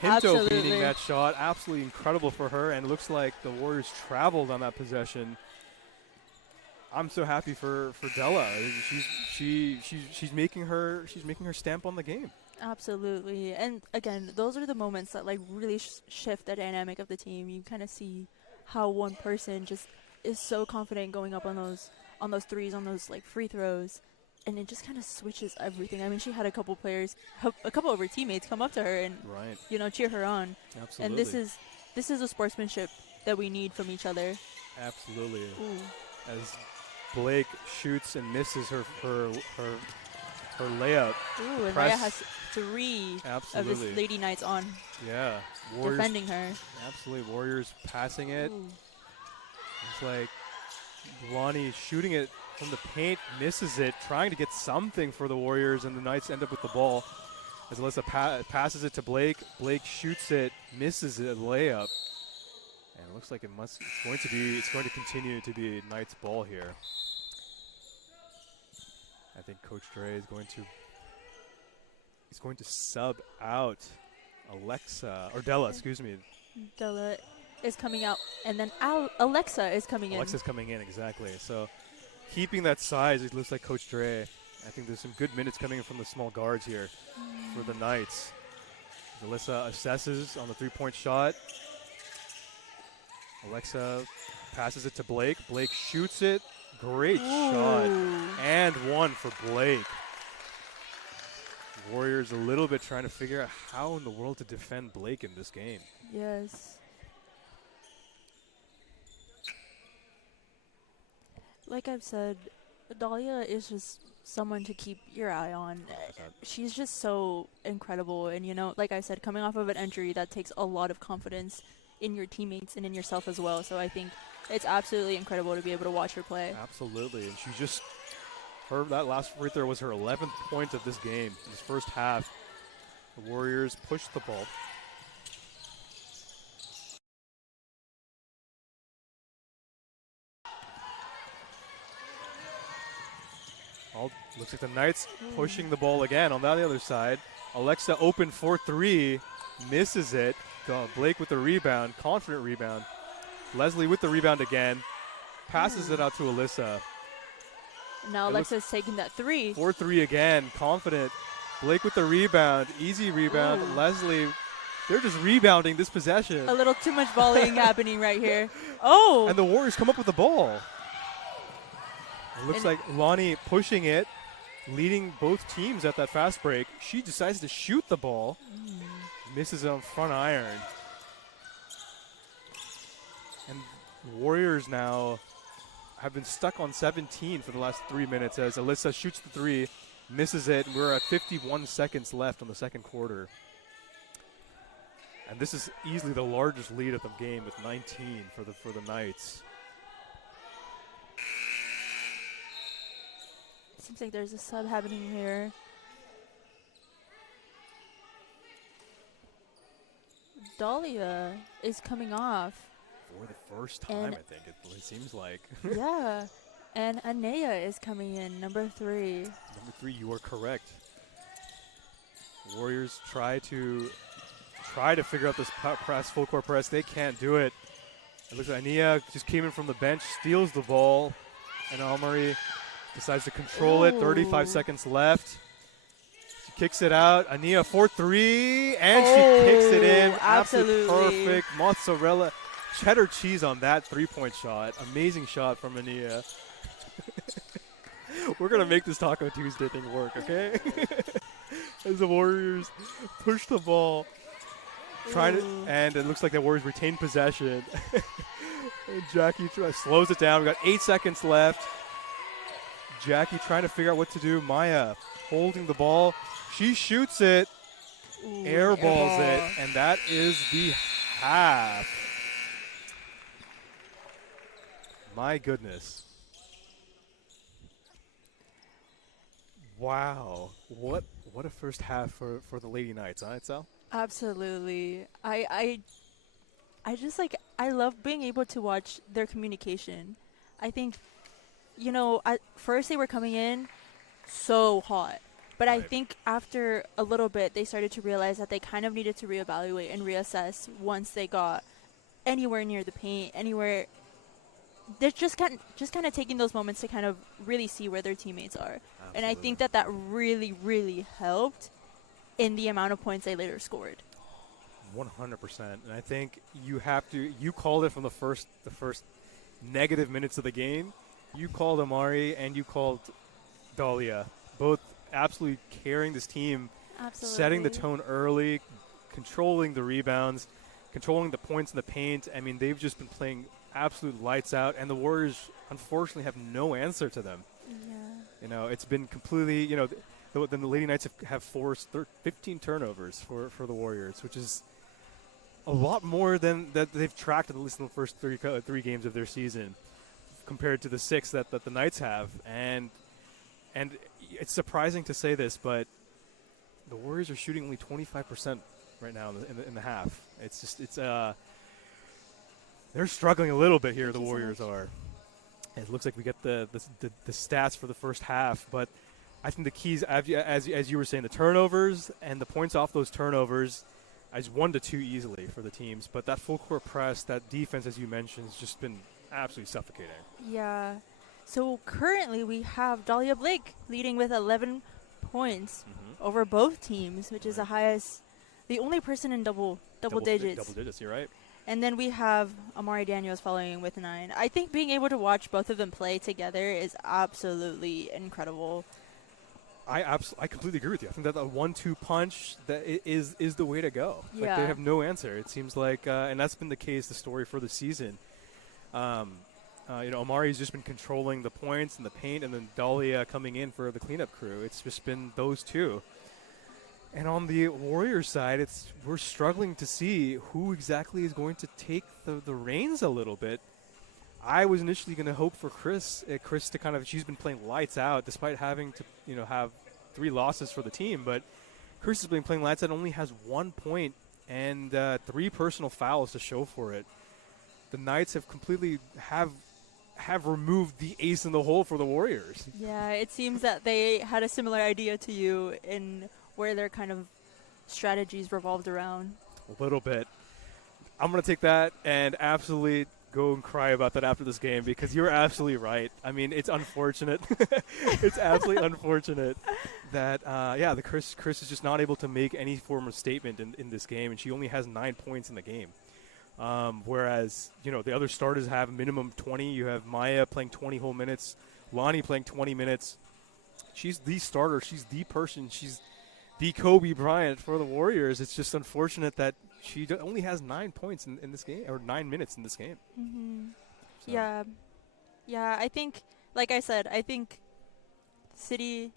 Pinto Absolutely. beating that shot. Absolutely incredible for her, and looks like the Warriors traveled on that possession. I'm so happy for Della. She's making her stamp on the game. Absolutely. And again, those are the moments that like really shift the dynamic of the team. You kind of see how one person just is so confident going up on those threes, on those like free throws, and it just kind of switches everything. I mean, she had a couple of her teammates come up to her and cheer her on. Absolutely. And this is a sportsmanship that we need from each other. Absolutely. Ooh. As Blake shoots and misses her layup. Ooh, and Maya has 3 of this Lady Knights on. Yeah. Warriors defending her. Absolutely. Warriors passing it. Ooh. It's like Lonnie shooting it from the paint, misses it, trying to get something for the Warriors, and the Knights end up with the ball. As Alyssa passes it to Blake. Blake shoots it, misses it, layup. And it looks like it's going to continue to be Knights ball here. I think Coach Dre is going to sub out Della, excuse me. Della is coming out, and then Alexa is coming in. Alexa's coming in, exactly. So keeping that size, it looks like Coach Dre. I think there's some good minutes coming in from the small guards here for the Knights. Alyssa assesses on the 3-point shot. Alexa passes it to Blake. Blake shoots it. Great shot. And one for Blake. Warriors a little bit trying to figure out how in the world to defend Blake in this game. Yes. Like I've said, Dahlia is just someone to keep your eye on. 100%. She's just so incredible. And, like I said, coming off of an injury, that takes a lot of confidence in your teammates and in yourself as well. So I think it's absolutely incredible to be able to watch her play. Absolutely. And that last free throw was her 11th point of this game. In this first half, the Warriors pushed the ball. Looks like the Knights pushing the ball again on the other side. Alexa open 4-3, misses it. Blake with the rebound, confident rebound. Leslie with the rebound again, passes it out to Alyssa. Now Alexa's taking that 3. 4-3 again, confident. Blake with the rebound, easy rebound. Ooh. Leslie, they're just rebounding this possession. A little too much volleying happening right here. Oh! And the Warriors come up with the ball. It looks like Lonnie pushing it, leading both teams at that fast break. She decides to shoot the ball, misses it on front iron. And the Warriors now have been stuck on 17 for the last 3 minutes as Alyssa shoots the 3, misses it, and we're at 51 seconds left on the second quarter. And this is easily the largest lead of the game with 19 for the Knights. Seems like there's a sub happening here. Dahlia is coming off. For the first time, And I think it seems like. yeah. And Anea is coming in, number 3. Number 3, you are correct. Warriors try to figure out this press, full court press. They can't do it. It looks like Ania just came in from the bench, steals the ball, and Almari decides to control it. 35 seconds left. She kicks it out. Ania for 3, and she kicks it in. Absolutely perfect mozzarella, cheddar cheese on that 3-point shot. Amazing shot from Ania. We're gonna make this Taco Tuesday thing work, okay? As the Warriors push the ball, and it looks like the Warriors retain possession. And Jackie slows it down. We got 8 seconds left. Jackie trying to figure out what to do. Maya holding the ball. She shoots it, airballs it, and that is the half. My goodness. Wow. What a first half for the Lady Knights, huh, Itzel? Absolutely. I just I love being able to watch their communication. I think, at first they were coming in so hot. But I think after a little bit, they started to realize that they kind of needed to reevaluate and reassess once they got anywhere near the paint, anywhere. They're just kind of taking those moments to kind of really see where their teammates are. Absolutely. And I think that really, really helped in the amount of points they later scored. 100%. And I think you called it from the first negative minutes of the game. You called Amari and you called Dahlia. Both absolutely carrying this team, setting the tone early, controlling the rebounds, controlling the points in the paint. I mean, they've just been playing absolute lights out, and the Warriors unfortunately have no answer to them. Yeah. It's been completely, the Lady Knights have forced 15 turnovers for the Warriors, which is a lot more than that they've tracked at least in the first three games of their season compared to the 6 that the Knights have. And it's surprising to say this, but the Warriors are shooting only 25% right now in the half. They're struggling a little bit here. The Warriors are. It looks like we get the stats for the first half, but I think the keys, as you were saying, the turnovers and the points off those turnovers, is 1-2 easily for the teams. But that full court press, that defense, as you mentioned, has just been absolutely suffocating. Yeah. So currently we have Dahlia Blake leading with 11 points over both teams, which is the only person in double digits. Double digits, you're right. And then we have Amari Daniels following with 9. I think being able to watch both of them play together is absolutely incredible. I completely agree with you. I think that the 1-2 punch that is the way to go. Yeah. Like, they have no answer. It seems like, and that's been the case, the story for the season. Amari's just been controlling the points and the paint, and then Dahlia coming in for the cleanup crew. It's just been those two. And on the Warriors side, we're struggling to see who exactly is going to take the reins a little bit. I was initially going to hope for Chris to kind of, she's been playing lights out despite having to, have 3 losses for the team. But Chris has been playing lights out, only has 1 point and 3 personal fouls to show for it. The Knights have completely have removed the ace in the hole for the Warriors. Yeah, it seems that they had a similar idea to you in where their kind of strategies revolved around. A little bit. I'm going to take that and absolutely go and cry about that after this game, because you're absolutely right. I mean, it's unfortunate. It's absolutely unfortunate that, the Chris is just not able to make any form of statement in this game, and she only has 9 points in the game. Whereas, the other starters have minimum 20. You have Maya playing 20 whole minutes, Lonnie playing 20 minutes. She's the starter. She's the person. She's the Kobe Bryant for the Warriors. It's just unfortunate that she only has 9 points in this game, or 9 minutes in this game. Mm-hmm. So. Yeah. I think, like I said, City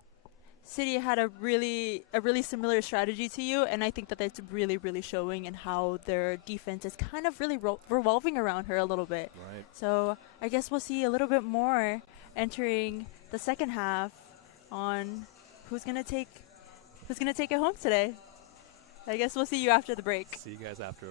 had a really similar strategy to you, and I think that that's really, really showing in how their defense is kind of really revolving around her a little bit. Right. So I guess we'll see a little bit more entering the second half on who's gonna take it home today. I guess we'll see you after the break. See you guys after.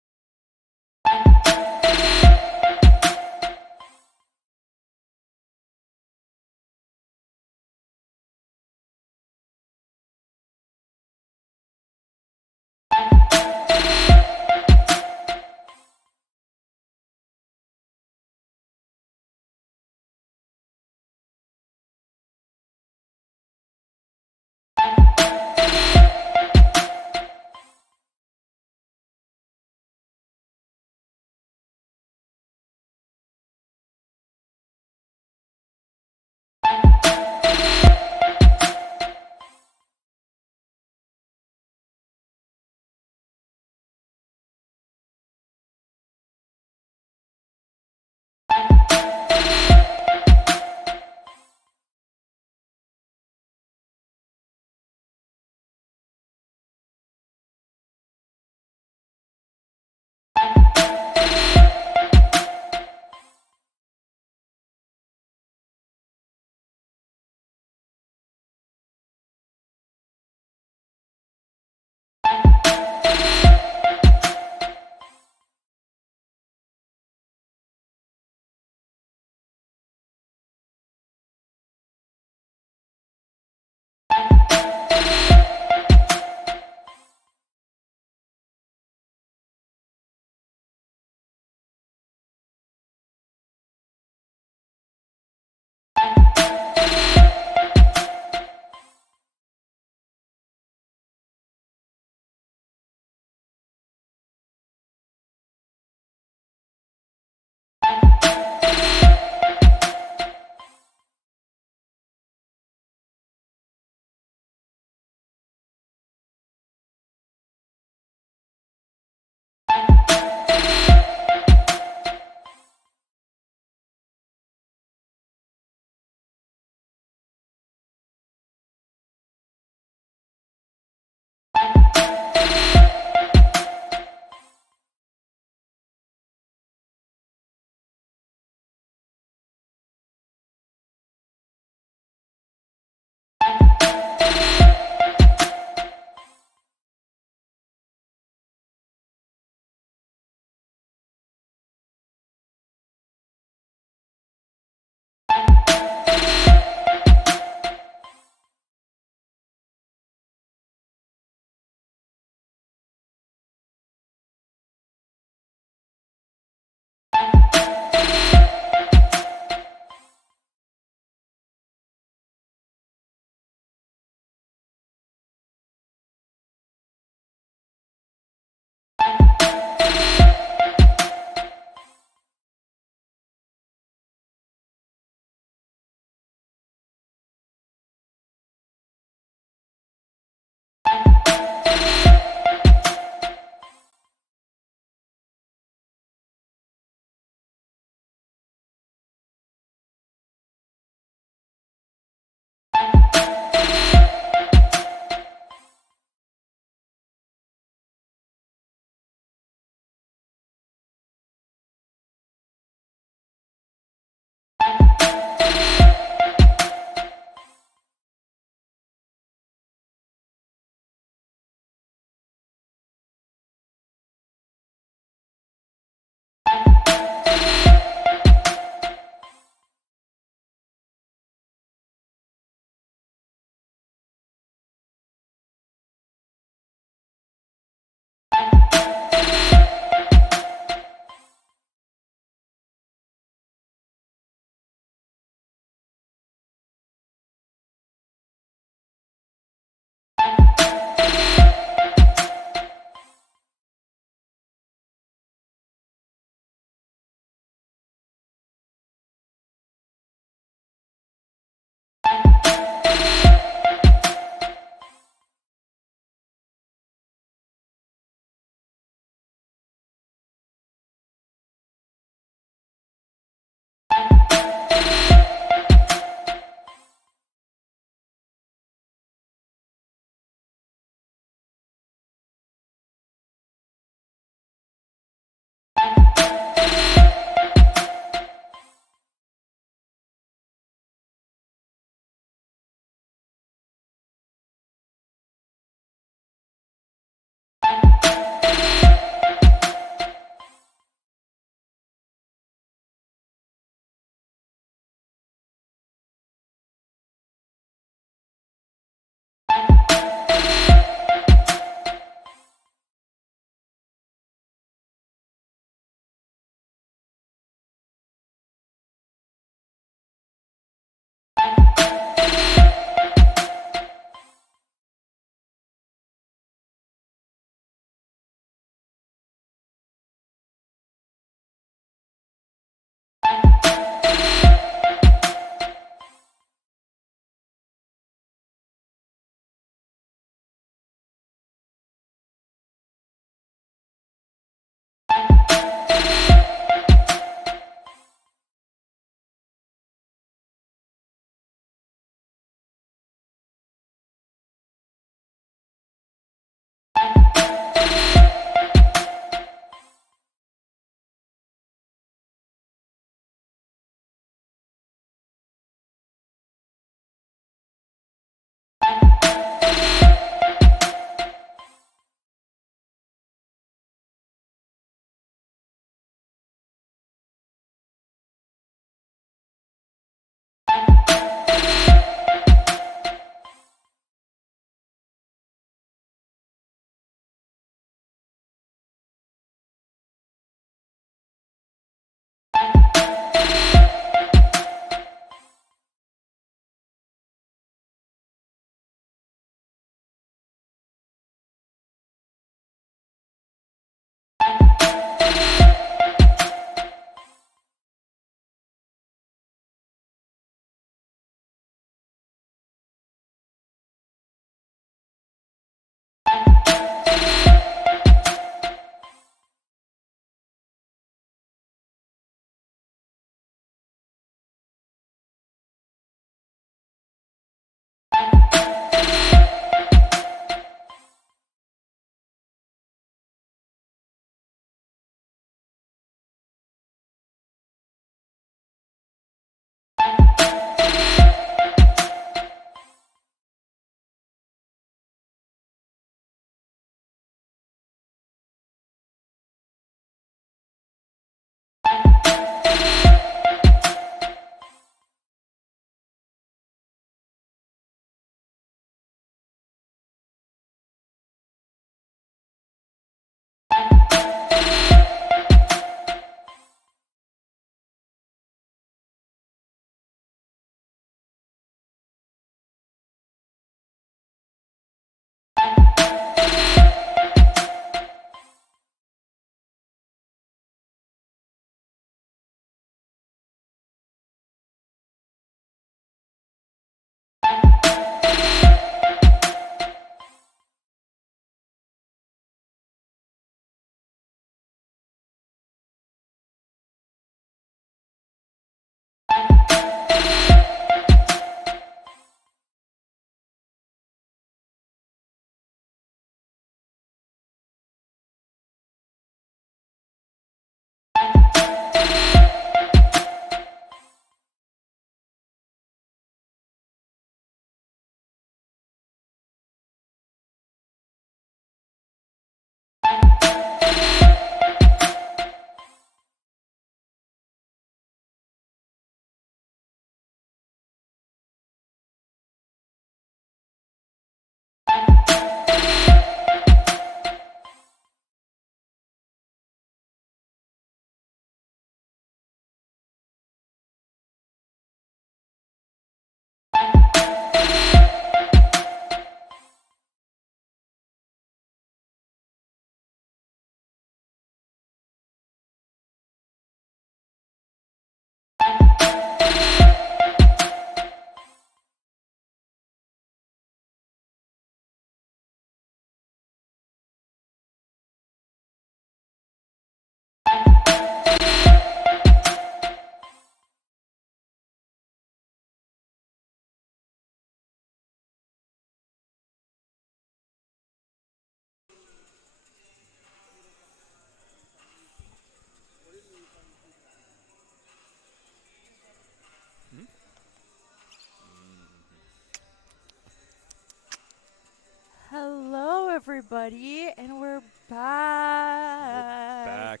everybody, and we're back. Back,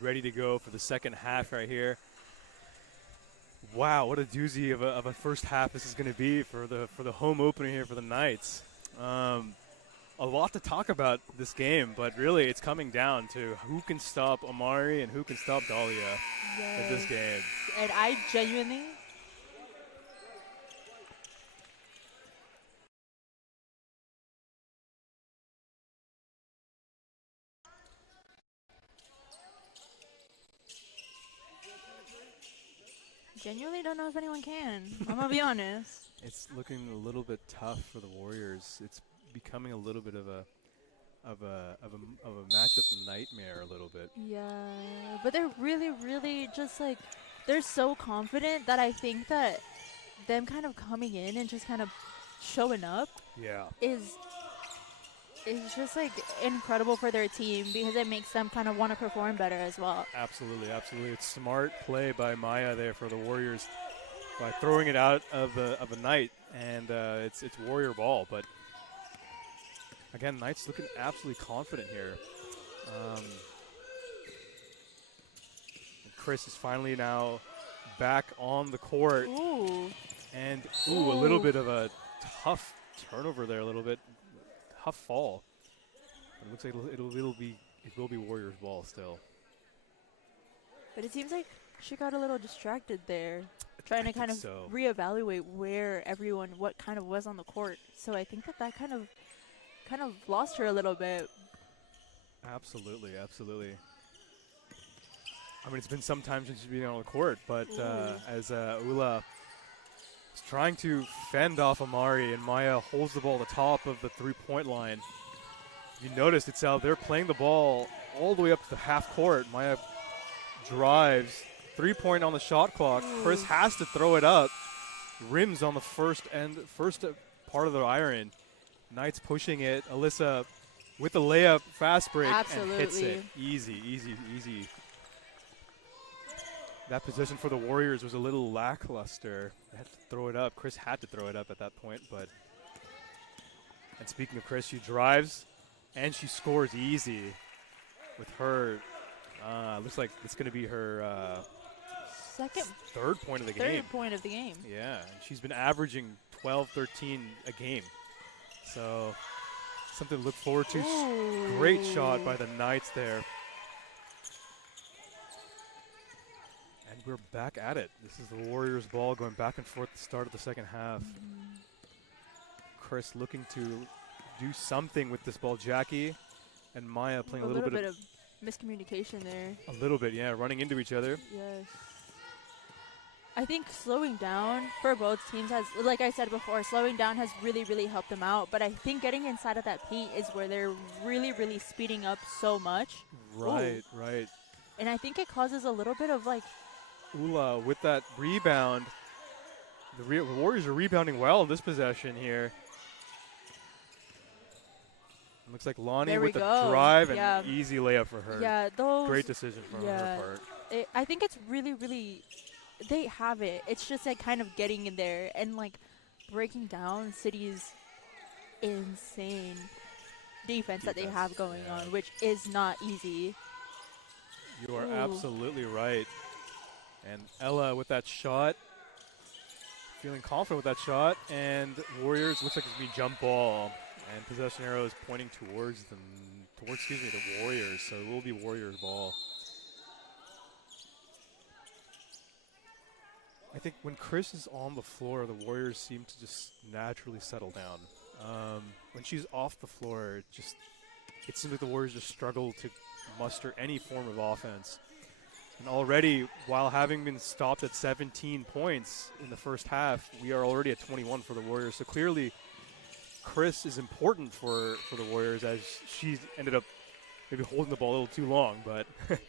ready to go for the second half right here. Wow, what a doozy of a first half this is going to be for the home opener here for the Knights. A lot to talk about this game, but really it's coming down to who can stop Amari and who can stop Dahlia in this game. And I genuinely don't know if anyone can. I'm gonna be honest. It's looking a little bit tough for the Warriors. It's becoming a little bit of a matchup nightmare a little bit. Yeah, but they're really just like, they're so confident that I think that them kind of coming in and just kind of showing up is just like incredible for their team, because it makes them kind of want to perform better as well. Absolutely. It's smart play by Maya there for the Warriors by throwing it out of a Knight, and it's Warrior ball. But again, Knights looking absolutely confident here. And Chris is finally now back on the court. Ooh. And a little bit of a tough turnover there, a little bit tough fall. But it looks like it will be Warriors ball still. But it seems like she got a little distracted there, trying to kind of reevaluate what kind of was on the court. So I think that kind of lost her a little bit. Absolutely. I mean, it's been some time since she's been on the court, but as Ula is trying to fend off Amari, and Maya holds the ball at the top of the three-point line. You noticed it's out. They're playing the ball all the way up to the half court. Maya drives, three-point on the shot clock. Chris has to throw it up. Rims on the first part of the iron. Knights pushing it. Alyssa with the layup, fast break, and hits it. Easy. That position for the Warriors was a little lackluster. They had to throw it up. Chris had to throw it up at that point. And speaking of Chris, she drives and she scores easy with her. Looks like it's going to be her third point of the game. Third point of the game. Yeah, and she's been averaging 12, 13 a game. So something to look forward to. Great shot by the Knights there. And we're back at it. This is the Warriors ball going back and forth at the start of the second half. Chris looking to do something with this ball. Jackie and Maya playing a little bit of miscommunication there. A little bit, yeah, running into each other. Yes. I think slowing down for both teams has, like I said before, slowing down has really helped them out. But I think getting inside of that paint is where they're really speeding up so much. Right. And I think it causes a little bit of like, Ula with that rebound. The Warriors are rebounding well in this possession here. It looks like Lonnie with the drive and easy layup for her. Yeah, great decision from her part. I think it's really, they have it. It's just like kind of getting in there and like breaking down City's insane defense that they have going on, which is not easy. You are absolutely right. And Ella with that shot, feeling confident with that shot, and Warriors looks like it's going to be jump ball, and possession arrow is pointing towards the Warriors, so it will be Warriors ball. I think when Chris is on the floor, the Warriors seem to just naturally settle down. When she's off the floor, it seems like the Warriors just struggle to muster any form of offense. And already, while having been stopped at 17 points in the first half, we are already at 21 for the Warriors. So clearly, Chris is important for the Warriors, as she ended up maybe holding the ball a little too long. But it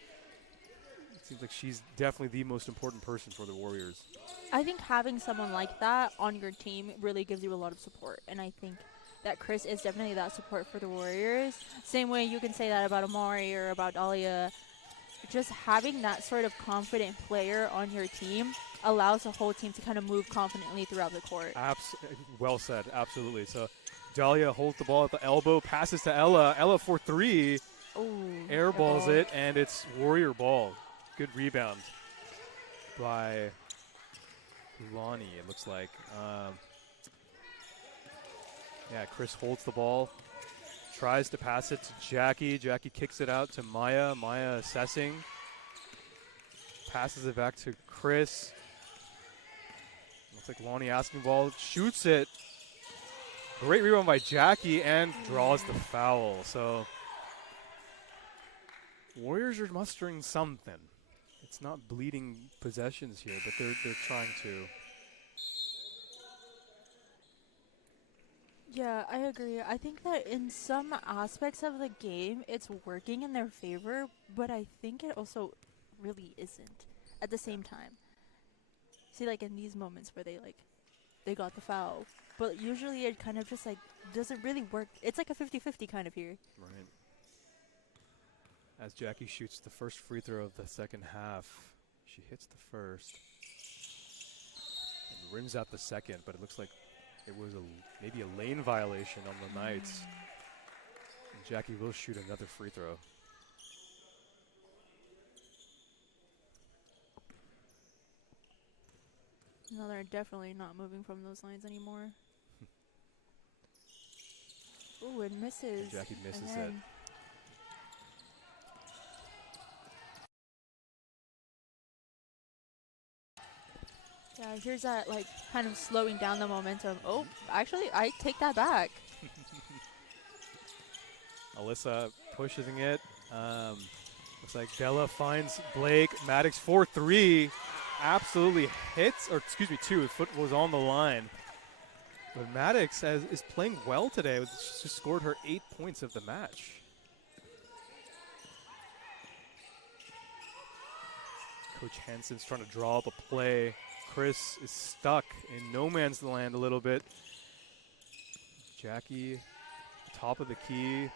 seems like she's definitely the most important person for the Warriors. I think having someone like that on your team really gives you a lot of support. And I think that Chris is definitely that support for the Warriors. Same way you can say that about Amari or about Dahlia. Just having that sort of confident player on your team allows the whole team to kind of move confidently throughout the court. Well said, absolutely. So Dahlia holds the ball at the elbow, passes to Ella. Ella for 3. Ooh, Airballs it, and it's Warrior ball. Good rebound by Lonnie, it looks like. Yeah, Chris holds the ball, tries to pass it to Jackie. Jackie kicks it out to Maya. Maya assessing. Passes it back to Chris. Looks like Lonnie asking ball, shoots it. Great rebound by Jackie and draws the foul. So Warriors are mustering something. It's not bleeding possessions here, but they're trying to. Yeah, I agree. I think that in some aspects of the game, it's working in their favor, but I think it also really isn't at the same time. See, like in these moments where they got the foul, but usually it kind of just like doesn't really work. It's like a 50-50 kind of here. Right. As Jackie shoots the first free throw of the second half, she hits the first and rims out the second, but it looks like it was maybe a lane violation on the Knights. And Jackie will shoot another free throw. No, they're definitely not moving from those lines anymore. Ooh, it misses. And Jackie misses it. Again. Yeah, here's that like kind of slowing down the momentum. Oh, actually, I take that back. Alyssa pushing it. Looks like Della finds Blake. Maddox 4-3. Absolutely hits, or excuse me, 2. His foot was on the line. But Maddox is playing well today. She scored her 8 points of the match. Coach Hansen's trying to draw up a play. Chris is stuck in no man's land a little bit. Jackie, top of the key.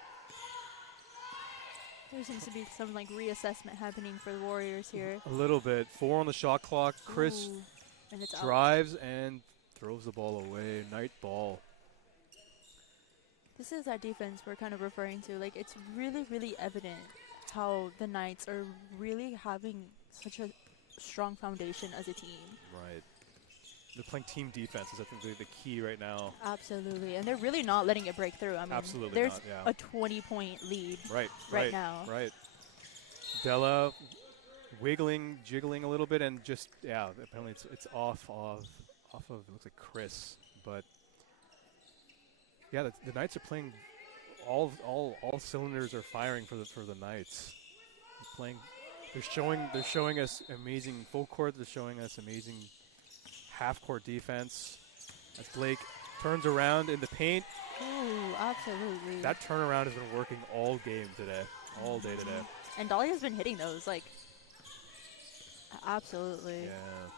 There seems to be some like reassessment happening for the Warriors here. A little bit. 4 on the shot clock. Chris Ooh, and it's drives and throws the ball away. Night ball. This is that defense we're kind of referring to. Like, it's really, really evident how the Knights are really having such a strong foundation as a team. Right. They're playing team defense is, I think, the key right now. Absolutely. And they're really not letting it break through. I mean, Absolutely there's not, yeah. a 20-point lead right now. Right. Della wiggling, jiggling a little bit, and just, yeah, apparently it's off of, it looks like Chris. But, yeah, the Knights are playing, all cylinders are firing for the Knights. They're showing us amazing full court. They're showing us amazing half-court defense. As Blake turns around in the paint. Ooh, absolutely. That turnaround has been working all game today, all day today. And Dahlia's been hitting those, like, absolutely. Yeah.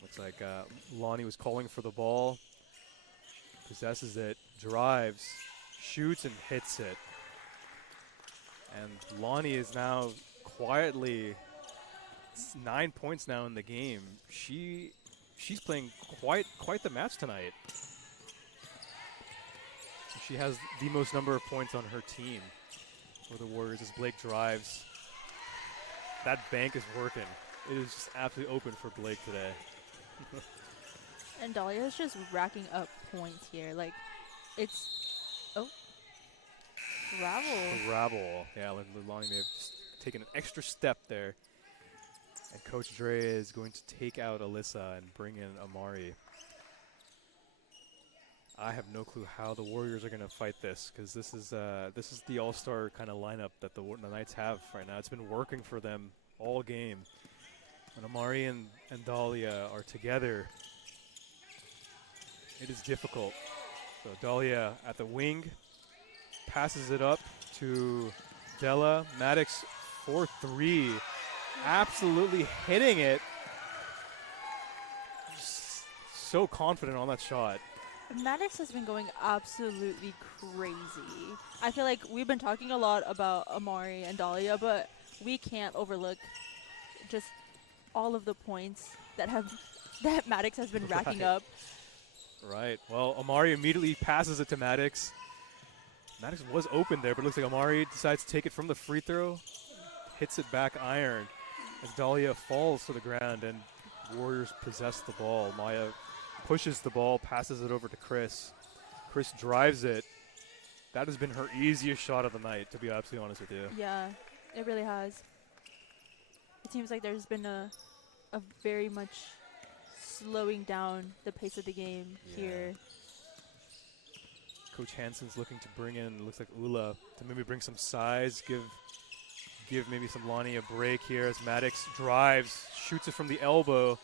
Looks like Lonnie was calling for the ball. Possesses it, drives, shoots, and hits it. And Lonnie is now quietly 9 points now in the game. She's playing quite the match tonight. She has the most number of points on her team for the Warriors as Blake drives. That bank is working. It is just absolutely open for Blake today. And Dahlia's just racking up points here. Like, it's... Oh. Ravel. Yeah, Lonnie may have just taken an extra step there. And Coach Dre is going to take out Alyssa and bring in Amari. I have no clue how the Warriors are going to fight this, because this is the all-star kind of lineup that the Knights have right now. It's been working for them all game. When Amari and Dahlia are together, it is difficult. So Dahlia at the wing, passes it up to Della. Maddox 4-3, absolutely hitting it. Just so confident on that shot. Maddox has been going absolutely crazy. I feel like we've been talking a lot about Amari and Dahlia, but we can't overlook just all of the points that Maddox has been racking up. Right. Well, Amari immediately passes it to Maddox. Maddox was open there, but it looks like Amari decides to take it from the free throw. Hits it back iron as Dahlia falls to the ground and Warriors possess the ball. Maya pushes the ball, passes it over to Chris. Chris drives it. That has been her easiest shot of the night, to be absolutely honest with you. Yeah, it really has. It seems like there's been a very much slowing down the pace of the game here. Coach Hansen's looking to bring in, looks like Ula, to maybe bring some size, give maybe some Lonnie a break here as Maddox drives, shoots it from the elbow,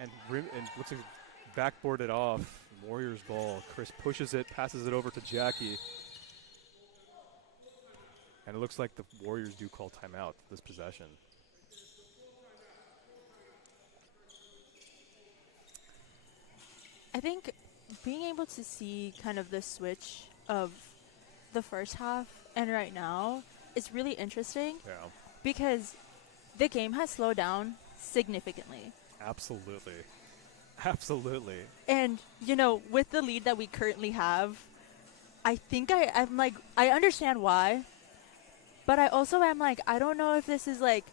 and looks like backboarded off. Warriors ball. Chris pushes it, passes it over to Jackie. And it looks like the Warriors do call timeout this possession. I think being able to see kind of the switch of the first half and right now is really interesting. Yeah. Because the game has slowed down significantly. Absolutely. Absolutely. And, you know, with the lead that we currently have, I think I'm like, I understand why, but I also am like, I don't know if this is like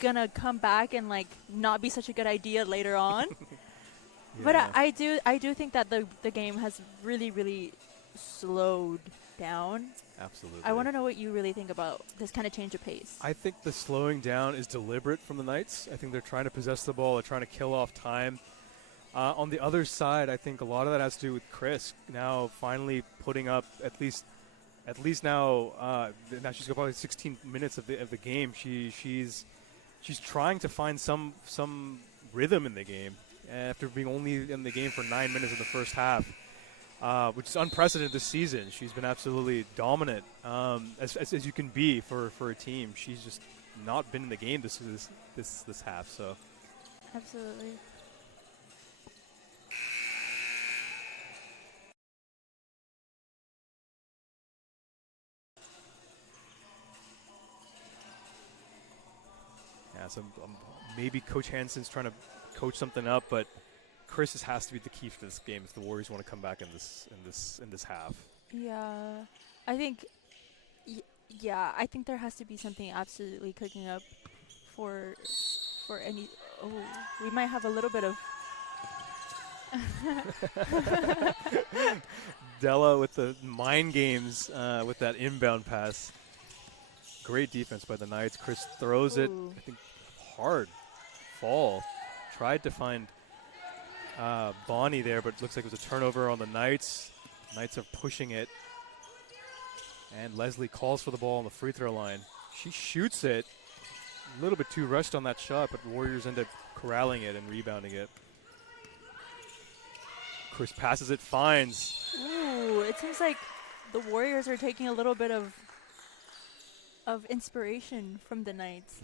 gonna come back and like not be such a good idea later on. Yeah. But I do think that the game has really, really slowed down. Absolutely. I want to know what you really think about this kind of change of pace. I think the slowing down is deliberate from the Knights. I think they're trying to possess the ball. They're trying to kill off time. On the other side, I think a lot of that has to do with Chris now finally putting up at least now. Now she's got probably 16 minutes of the game. She's trying to find some rhythm in the game after being only in the game for 9 minutes in the first half, which is unprecedented this season. She's been absolutely dominant as you can be for a team. She's just not been in the game this half. So Absolutely. yeah, so maybe Coach Hansen's trying to coach something up, but Chris has to be the key for this game if the Warriors want to come back in this half. Yeah, I think. Yeah, I think there has to be something absolutely cooking up for any. Oh, we might have a little bit of. Della with the mind games with that inbound pass. Great defense by the Knights. Chris throws it. I think hard fall. Tried to find Bonnie there, but it looks like it was a turnover on the Knights. Knights are pushing it. And Leslie calls for the ball on the free throw line. She shoots it. A little bit too rushed on that shot, but the Warriors end up corralling it and rebounding it. Chris passes it, finds. Ooh, it seems like the Warriors are taking a little bit of inspiration from the Knights.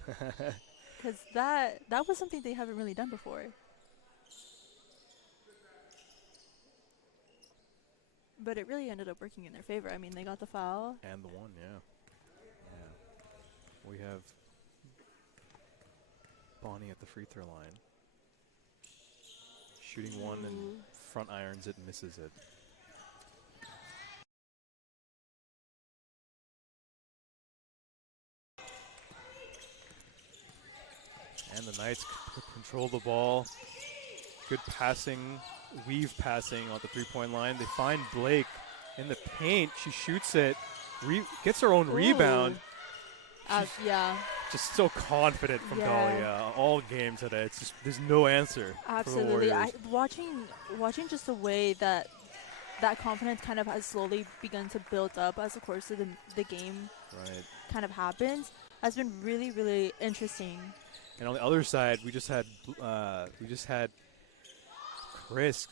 Because that was something they haven't really done before. But it really ended up working in their favor. I mean, they got the foul. And the one, yeah. We have Bonnie at the free throw line. Shooting one and front irons it, misses it. And the Knights control the ball. Good passing, weave passing on the three-point line. They find Blake in the paint. She shoots it, gets her own rebound. Yeah. Just so confident from Dahlia all game today. It's just there's no answer. Absolutely. Watching just the way that confidence kind of has slowly begun to build up as the course of the game kind of happens has been really, really interesting. And on the other side, we just had Chris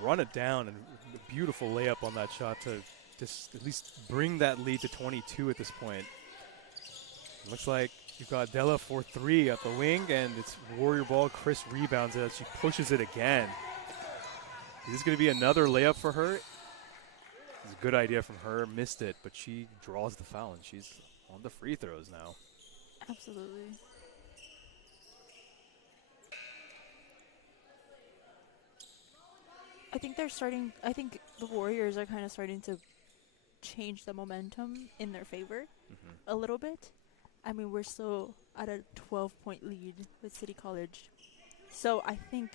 run it down and a beautiful layup on that shot to just at least bring that lead to 22 at this point. Looks like you've got Della for three at the wing, and it's Warrior ball. Chris rebounds it as she pushes it again. Is this going to be another layup for her? It's a good idea from her. Missed it, but she draws the foul, and she's on the free throws now. Absolutely. I think they're starting. I think the Warriors are kind of starting to change the momentum in their favor a little bit. I mean, we're still at a 12-point lead with City College, so I think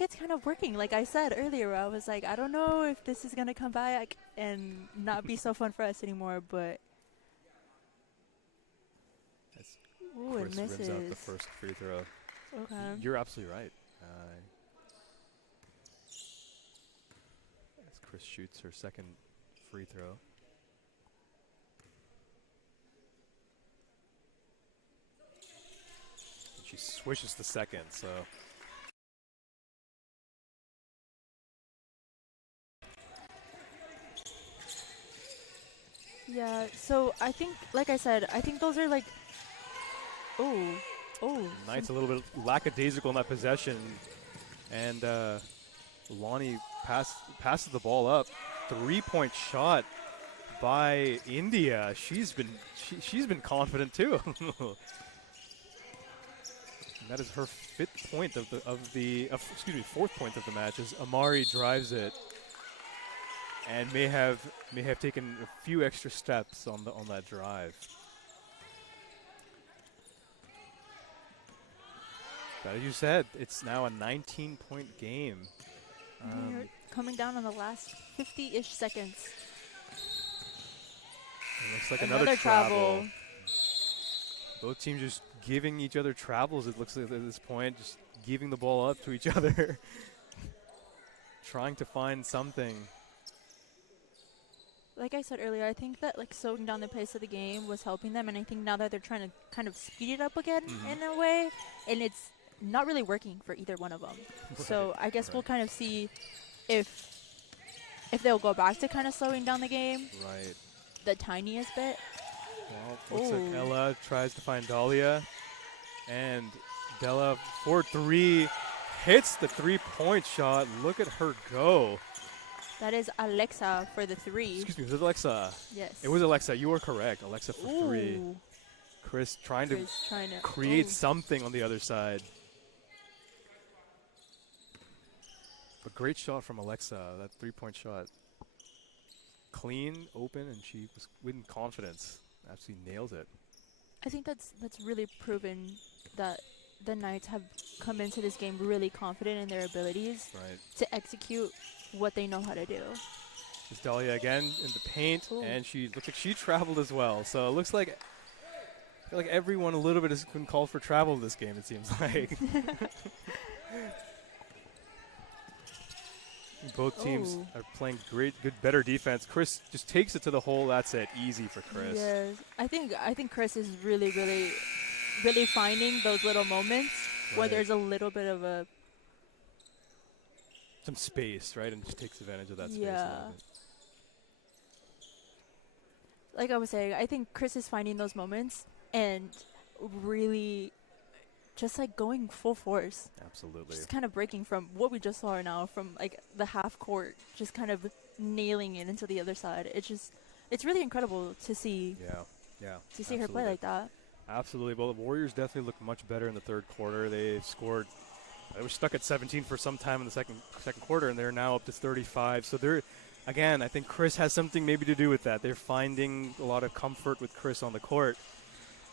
it's kind of working. Like I said earlier, I was like, I don't know if this is gonna come back and not be so fun for us anymore, but. Ooh, Chris it rims misses. out the first free throw. Okay. You're absolutely right. As Chris shoots her second free throw. And she swishes the second, so. Yeah, so I think, like I said, I think those are like, oh, Knights a little bit lackadaisical in that possession. And Lonnie passes the ball up. 3-point shot by India. She's been confident too. And that is her fourth point of the match as Amari drives it and may have taken a few extra steps on that drive. But as you said, it's now a 19-point game. We're coming down on the last 50-ish seconds. It looks like another travel. Both teams just giving each other travels, it looks like at this point, just giving the ball up to each other. Trying to find something. Like I said earlier, I think that like slowing down the pace of the game was helping them, and I think now that they're trying to kind of speed it up again in a way, and it's not really working for either one of them. So I guess we'll kind of see if they'll go back to kind of slowing down the game. Right. The tiniest bit. Well, looks like Ella tries to find Dahlia, and Della 4-3 hits the 3-point shot. Look at her go. That is Alexa for the 3. Excuse me, was it Alexa? Yes. It was Alexa. You are correct. Alexa for 3. Chris trying to create something on the other side. But great shot from Alexa, that 3-point shot. Clean, open, and she was with confidence. Absolutely nails it. I think that's really proven that the Knights have come into this game really confident in their abilities to execute what they know how to do. There's Dahlia again in the paint, and she looks like she traveled as well. So it looks like I feel like everyone a little bit has been called for travel this game, it seems like. Both teams are playing better defense. Chris just takes it to the hole. That's it. Easy for Chris. Yes. I think Chris is really, really, really finding those little moments where there's a little bit of some space, right? And just takes advantage of that space. Yeah. Like I was saying, I think Chris is finding those moments and really just like going full force. Absolutely. Just kind of breaking from what we just saw now from like the half court, just kind of nailing it into the other side. It's really incredible to see. Yeah. To see her play like that. Absolutely. Well, the Warriors definitely looked much better in the third quarter. They scored. They were stuck at 17 for some time in the second quarter, and they're now up to 35. So they're, again, I think Chris has something maybe to do with that. They're finding a lot of comfort with Chris on the court.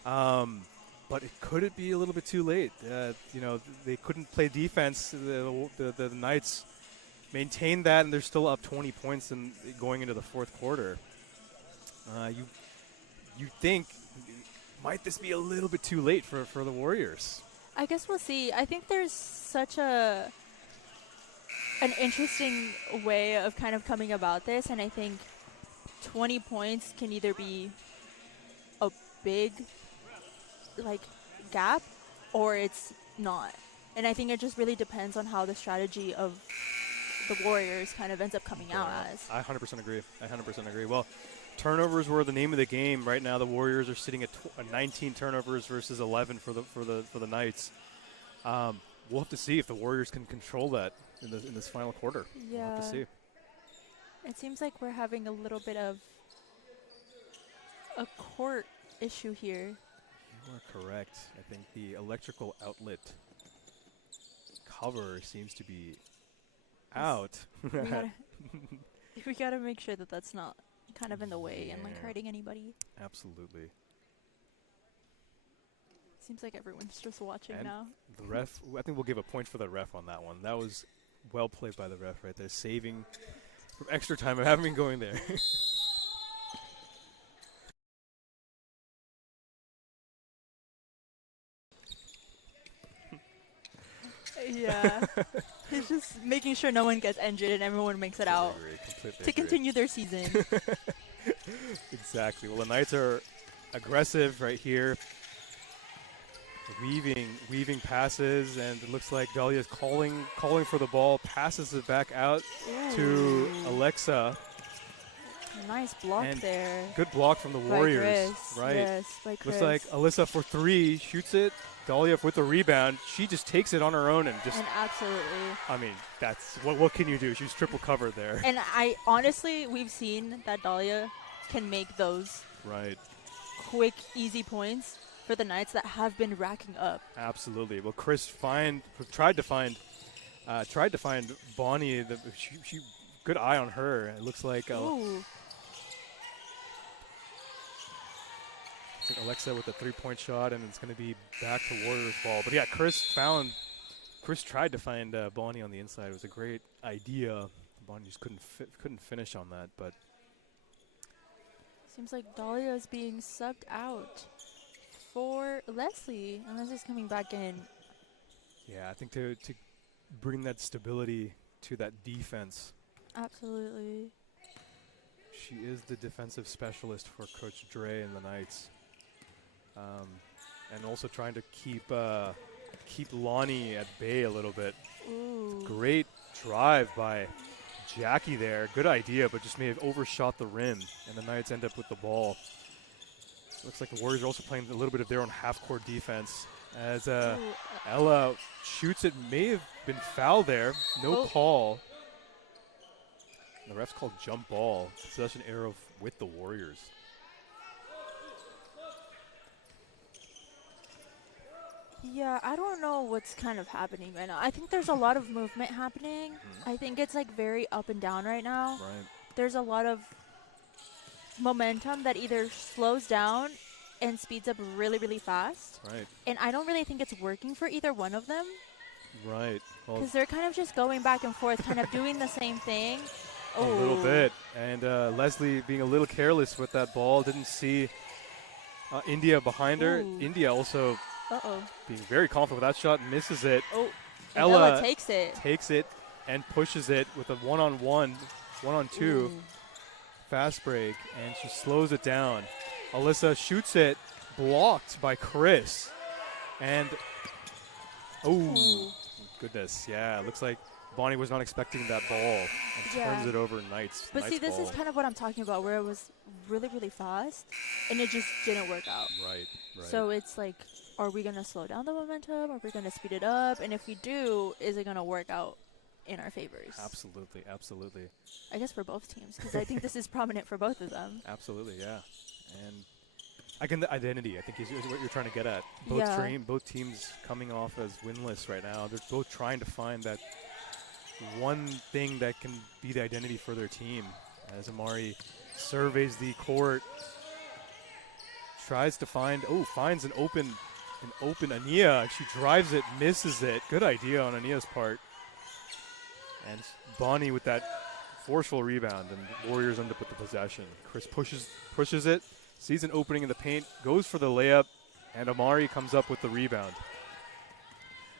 But could it be a little bit too late? They couldn't play defense. The Knights maintained that, and they're still up 20 points going into the fourth quarter. You think, might this be a little bit too late for the Warriors? I guess we'll see. I think there's such an interesting way of kind of coming about this, and I think 20 points can either be a big gap or it's not. And I think it just really depends on how the strategy of the Warriors kind of ends up coming out as. I 100% agree. Well, turnovers were the name of the game. Right now the Warriors are sitting at 19 turnovers versus 11 for the Knights. We'll have to see if the Warriors can control that in this final quarter. Yeah. We'll have to see. It seems like we're having a little bit of a court issue here. You are correct. I think the electrical outlet cover seems to be out. We gotta make sure that that's not kind of in the way and like hurting anybody. Absolutely. Seems like everyone's just watching And now. the ref, I think we'll give a point for the ref on that one. That was well played by the ref right there, saving from extra time of having been going there. Yeah. He's just making sure no one gets injured and everyone makes it out to continue their season. Exactly. Well, the Knights are aggressive right here. Weaving passes, and it looks like Dahlia's calling for the ball, passes it back out to Alexa. Nice block and there. Good block from the Warriors. Right. Yes, by Chris. Looks like Alyssa for 3, shoots it. Dahlia with the rebound. She just takes it on her own and just. And absolutely. I mean, that's what can you do? She's triple covered there. And honestly, we've seen that Dahlia can make those quick, easy points for the Knights that have been racking up. Absolutely. Well, Chris tried to find Bonnie. She good eye on her. It looks like. Alexa with a 3-point shot, and it's going to be back to Warriors ball. But yeah, Chris tried to find Bonnie on the inside. It was a great idea. Bonnie just couldn't finish on that. But seems like Dahlia is being subbed out for Leslie, and Leslie's coming back in. Yeah, I think to bring that stability to that defense. Absolutely. She is the defensive specialist for Coach Dre and the Knights. And also trying to keep Lonnie at bay a little bit. Ooh. Great drive by Jackie there. Good idea, but just may have overshot the rim, and the Knights end up with the ball. Looks like the Warriors are also playing a little bit of their own half-court defense. As Ella shoots it, may have been foul there. No call. The refs called jump ball. Possession arrow with the Warriors. Yeah, I don't know what's kind of happening right now. I think there's a lot of movement happening. I think it's like very up and down right now. Right. There's a lot of momentum that either slows down and speeds up really, really fast. Right. And I don't really think it's working for either one of them. Right. Because they're kind of just going back and forth, kind of doing the same thing. A little bit. And Leslie being a little careless with that ball. Didn't see India behind her. India also being very confident with that shot. Misses it. Ella takes it and pushes it with a one-on-two fast break. And she slows it down. Alyssa shoots it. Blocked by Chris. And, goodness. Yeah, looks like Bonnie was not expecting that ball and turns it over Knights. But see, this is kind of what I'm talking about, where it was really, really fast, and it just didn't work out. Right. So it's like, are we going to slow down the momentum? Are we going to speed it up? And if we do, is it going to work out in our favors? Absolutely. I guess for both teams, because I think this is prominent for both of them. Absolutely, yeah. And the identity, I think, is what you're trying to get at. Both teams coming off as winless right now. They're both trying to find that one thing that can be the identity for their team. As Amari surveys the court, tries to finds an open Ania. She drives it, misses it. Good idea on Ania's part. And Bonnie with that forceful rebound, and Warriors end up with the possession. Chris pushes it, sees an opening in the paint, goes for the layup, and Amari comes up with the rebound.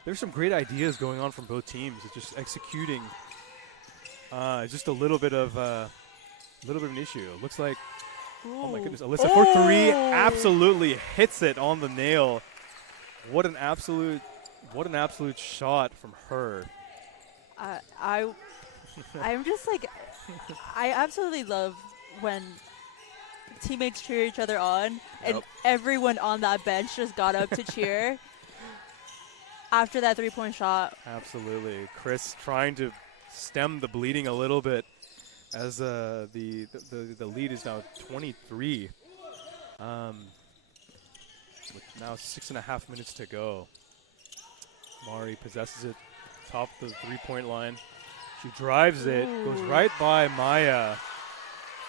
There's some great ideas going on from both teams. It's just executing. Just a little bit of an issue. It looks like, oh my goodness, Alyssa for 3 absolutely hits it on the nail. What an absolute shot from her. I'm just like, I absolutely love when teammates cheer each other on, and everyone on that bench just got up to cheer after that 3-point shot. Absolutely. Chris trying to stem the bleeding a little bit as the lead is now 23. With now 6.5 minutes to go. Mari possesses it, top of the 3-point line, She drives it, goes right by Maya,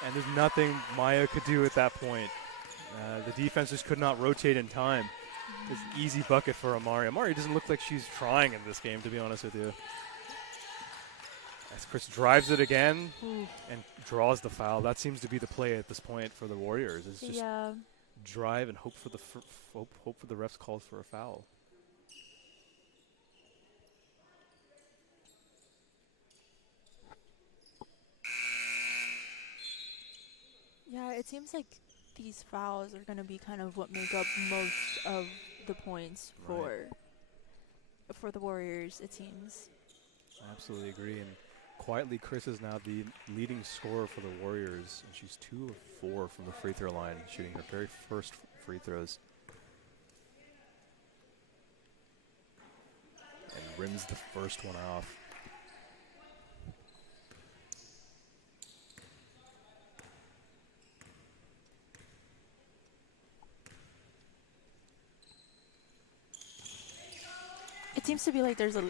and there's nothing Maya could do at that point. The defense just could not rotate in time. It's an easy bucket for Amari. Amari doesn't look like she's trying in this game, to be honest with you. As Chris drives it again and draws the foul. That seems to be the play at this point for the Warriors. It's just drive and hope for the hope for the refs calls for a foul. Yeah, it seems like these fouls are going to be kind of what make up most of the points for the Warriors, it seems. I absolutely agree. And quietly, Chris is now the leading scorer for the Warriors, and she's 2 of 4 from the free throw line, shooting her very first free throws. And rims the first one off. It seems to be like there's a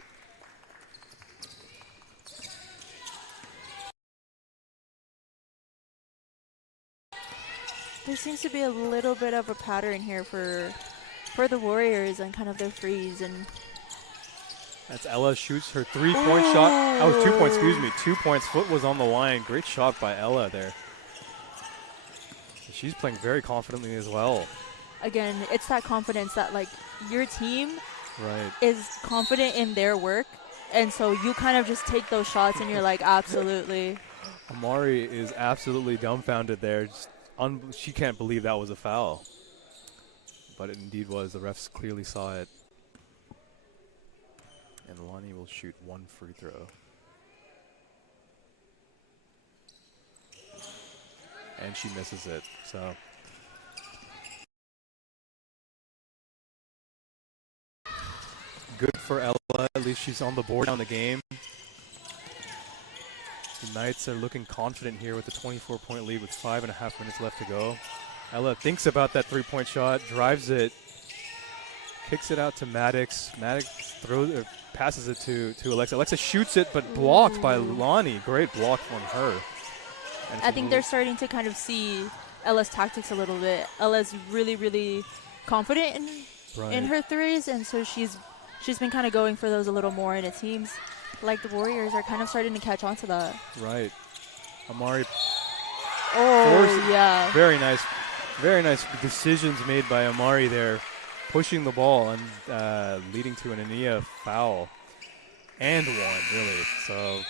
little bit of a pattern here for the Warriors and kind of their freeze. And that's Ella shoots her 3-point shot. Oh, 2 points, excuse me. 2 points. Foot was on the line. Great shot by Ella there. She's playing very confidently as well. Again, it's that confidence that like your team right. is confident in their work, and so you kind of just take those shots and you're like, absolutely. Amari is absolutely dumbfounded there. Just she can't believe that was a foul. But it indeed was. The refs clearly saw it. And Lonnie will shoot 1 free throw. And she misses it. So good for Ella. At least she's on the board on the game. The Knights are looking confident here with a 24-point lead with 5.5 minutes left to go. Ella thinks about that 3-point shot, drives it, kicks it out to Maddox. Maddox passes it to Alexa. Alexa shoots it, but blocked by Lonnie. Great block from her. I think they're starting to kind of see Ella's tactics a little bit. Ella's really, really confident in her threes, and so she's been kind of going for those a little more, and it seems like the Warriors are kind of starting to catch on to that. Right. Amari. Oh, yeah. Very nice decisions made by Amari there, pushing the ball and leading to an Ania foul. And one, really. So.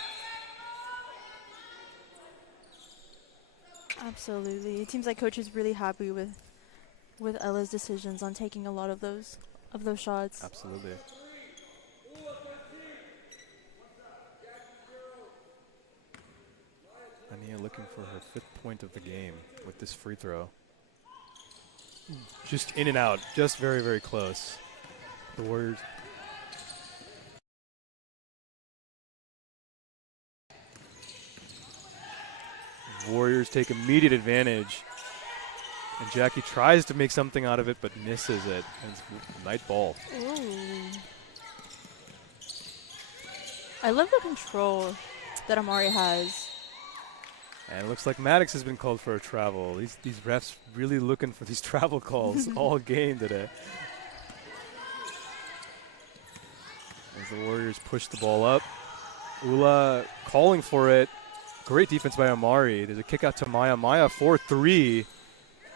Absolutely. It seems like Coach is really happy with Ella's decisions on taking a lot of those shots. Absolutely. Ania looking for her 5th point of the game with this free throw. Just in and out, just very, very close. The Warriors. Warriors take immediate advantage. And Jackie tries to make something out of it, but misses it. And it's night ball. Ooh. I love the control that Amari has. And it looks like Maddox has been called for a travel. These refs really looking for these travel calls all game today. As the Warriors push the ball up. Ula calling for it. Great defense by Amari. There's a kick out to Maya. Maya 4-3.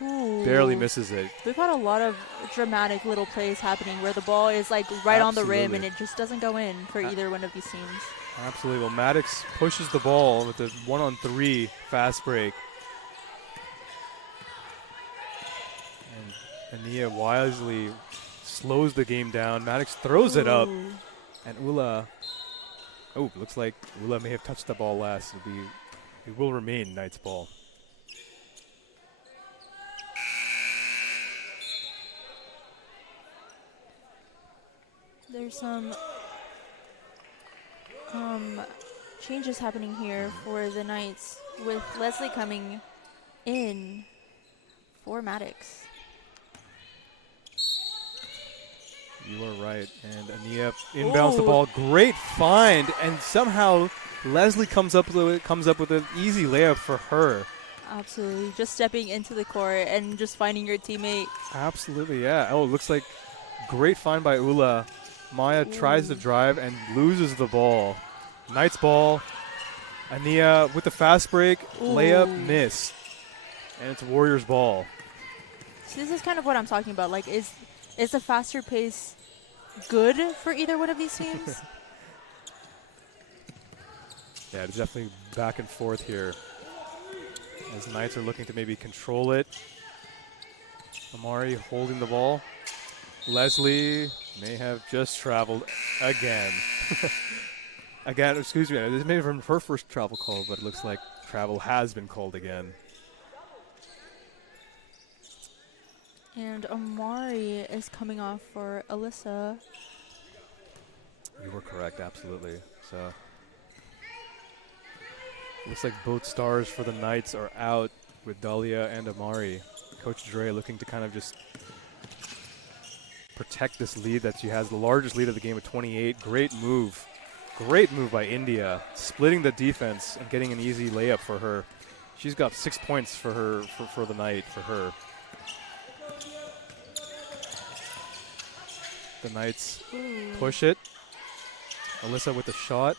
Ooh. Barely misses it. We've had a lot of dramatic little plays happening where the ball is like right on the rim and it just doesn't go in for either one of these teams. Absolutely. Well, Maddox pushes the ball with a 1-on-3 fast break. And Ania wisely slows the game down. Maddox throws it up. And Ula, looks like Ula may have touched the ball last. It will remain Knights ball. There's some changes happening here for the Knights with Leslie coming in for Maddox. You are right. And Ania inbounds the ball. Great find. And somehow Leslie comes up with an easy layup for her. Absolutely. Just stepping into the court and just finding your teammate. Absolutely, yeah. Oh, it looks like great find by Ula. Maya tries to drive and loses the ball. Knights ball. Ania with the fast break. Layup missed. And it's Warriors ball. So this is kind of what I'm talking about. Like, is the faster pace good for either one of these teams? Yeah, it's definitely back and forth here. As Knights are looking to maybe control it. Amari holding the ball. Leslie may have just traveled again. Again, excuse me. This may have been her first travel call, but it looks like travel has been called again. And Amari is coming off for Alyssa. You were correct, absolutely. So looks like both stars for the Knights are out with Dahlia and Amari. Coach Dre looking to kind of just protect this lead that she has, the largest lead of the game at 28. Great move. Great move by India, splitting the defense and getting an easy layup for her. She's got 6 points for her for the night for her. The Knights push it. Alyssa with the shot,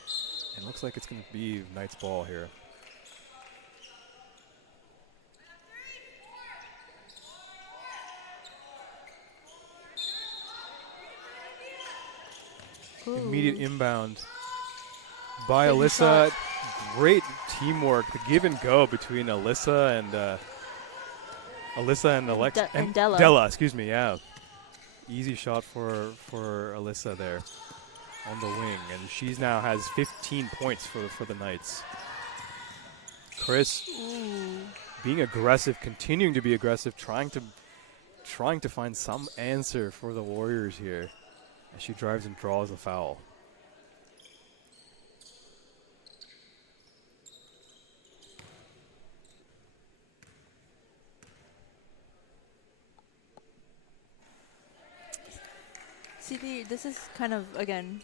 and looks like it's going to be Knights ball here. Immediate inbound by Alyssa. Great teamwork, the give and go between Alyssa and Della. Excuse me, yeah. Easy shot for Alyssa there on the wing, and she's now has 15 points for the Knights. Chris being aggressive, continuing to be aggressive, trying to find some answer for the Warriors here as she drives and draws a foul. See, this is kind of, again,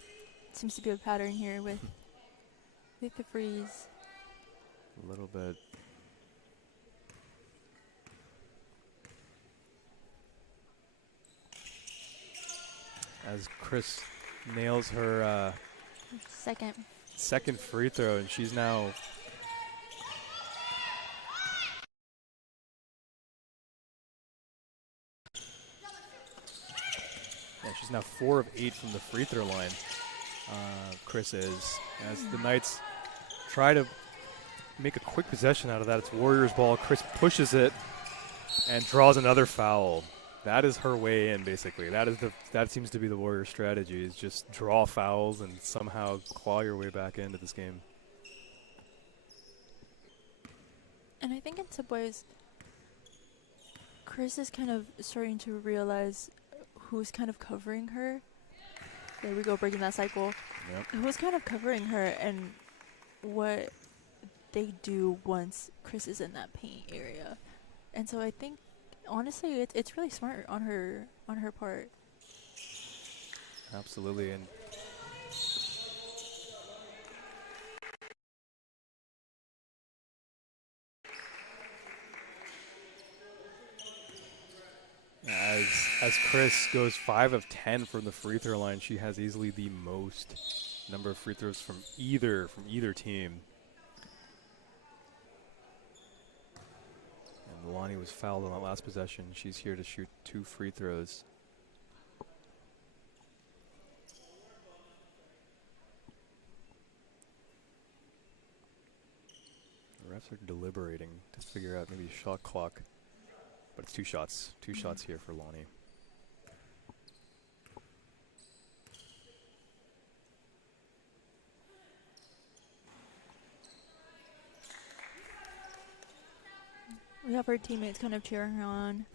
seems to be a pattern here with the freeze. A little bit. As Chris nails her second free throw, and she's now she's now 4 of 8 from the free throw line. Chris is, as the Knights try to make a quick possession out of that. It's Warriors ball. Chris pushes it and draws another foul. That is her way in, basically. That seems to be the Warriors' strategy, is just draw fouls and somehow claw your way back into this game. And I think in some ways, Chris is kind of starting to realize who's kind of covering her. There we go, breaking that cycle. Yep. Who's kind of covering her and what they do once Chris is in that paint area. And so I think, honestly, it's really smart on her part. Absolutely. And as Chris goes 5 of 10 from the free throw line, she has easily the most number of free throws from either team. And Lonnie was fouled on that last possession. She's here to shoot 2 free throws. The refs are deliberating to figure out maybe a shot clock. But it's 2 shots. 2 shots here for Lonnie. We have our teammates kind of cheering her on.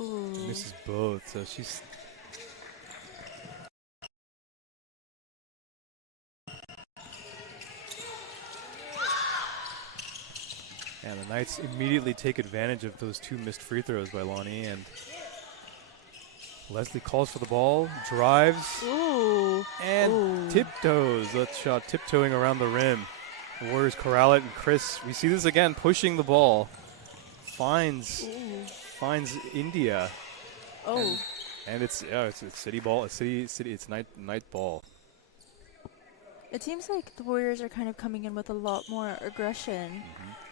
Ooh. Misses both, so she's... And the Knights immediately take advantage of those 2 missed free throws by Lonnie. And Leslie calls for the ball, drives, and tiptoes. That shot tiptoeing around the rim. The Warriors corral it, and Chris, we see this again, pushing the ball, finds India. And it's city ball, it's night ball. It seems like the Warriors are kind of coming in with a lot more aggression,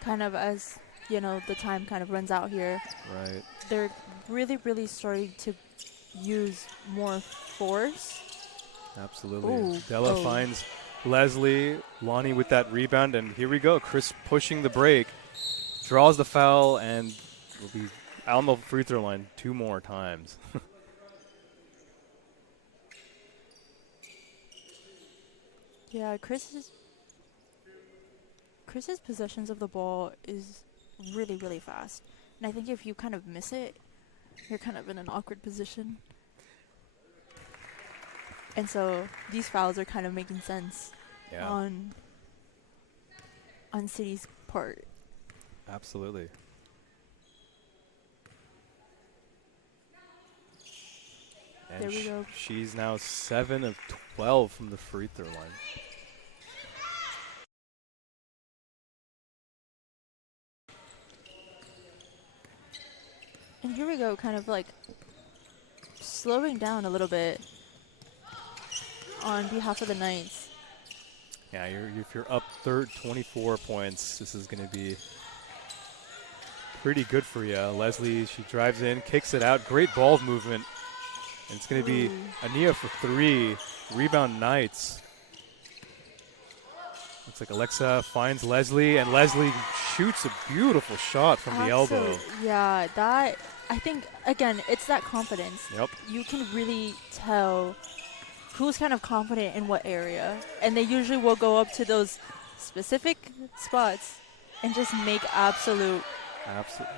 kind of as, you know, the time kind of runs out here. Right. They're really, really starting to use more force. Absolutely. Della finds Leslie, Lonnie with that rebound, and here we go. Chris pushing the break, draws the foul, and will be on the free throw line 2 more times. Yeah, Chris's possessions of the ball is really, really fast. And I think if you kind of miss it, you're kind of in an awkward position. And so these fouls are kind of making sense on City's part. Absolutely. And there we go. She's now 7 of 12 from the free throw line. And here we go, kind of like slowing down a little bit on behalf of the Knights. Yeah, if you're up 24 points, this is going to be pretty good for you. Leslie, she drives in, kicks it out. Great ball movement. And it's going to be Ania for 3. Rebound Knights. Looks like Alexa finds Leslie, and Leslie shoots a beautiful shot from the elbow. Yeah, that, I think, again, it's that confidence. Yep. You can really tell who's kind of confident in what area. And they usually will go up to those specific spots and just make absolute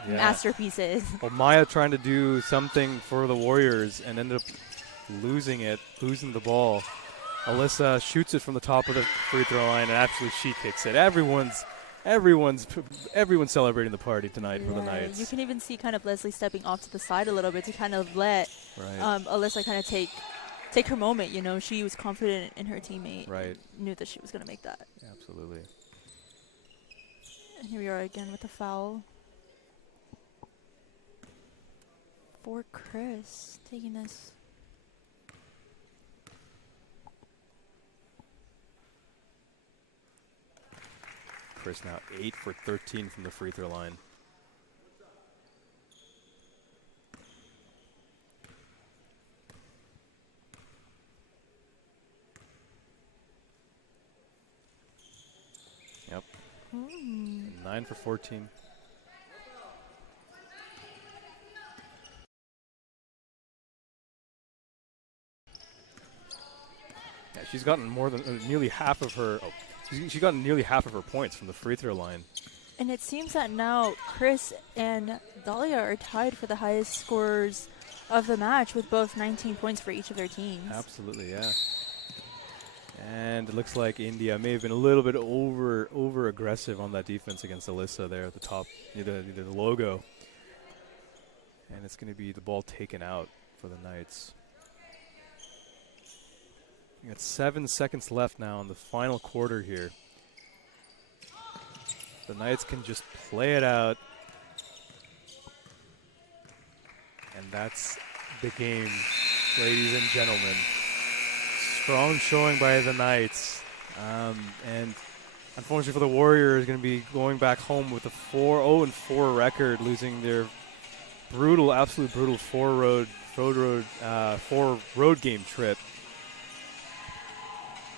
masterpieces. Well, Maya trying to do something for the Warriors and ended up losing the ball. Alyssa shoots it from the top of the free throw line, and actually she kicks it. Everyone's celebrating the party tonight for the Knights. You can even see kind of Leslie stepping off to the side a little bit to kind of let Alyssa kind of take her moment. You know, she was confident in her teammate. Right. Knew that she was going to make that. Absolutely. And here we are again with the foul. For Chris, taking this. Chris now 8 for 13 from the free throw line. Yep. 9 for 14. Yeah, she's gotten more than nearly half of her. She's gotten nearly half of her points from the free throw line. And it seems that now Chris and Dahlia are tied for the highest scorers of the match with both 19 points for each of their teams. Absolutely, yeah. And it looks like India may have been a little bit over aggressive on that defense against Alyssa there at the top, near the logo. And it's going to be the ball taken out for the Knights. We got 7 seconds left now in the final quarter here. The Knights can just play it out. And that's the game, ladies and gentlemen. Strong showing by the Knights. And unfortunately for the Warriors, going to be going back home with a 0-4 record, losing their absolute brutal 4 road game trip.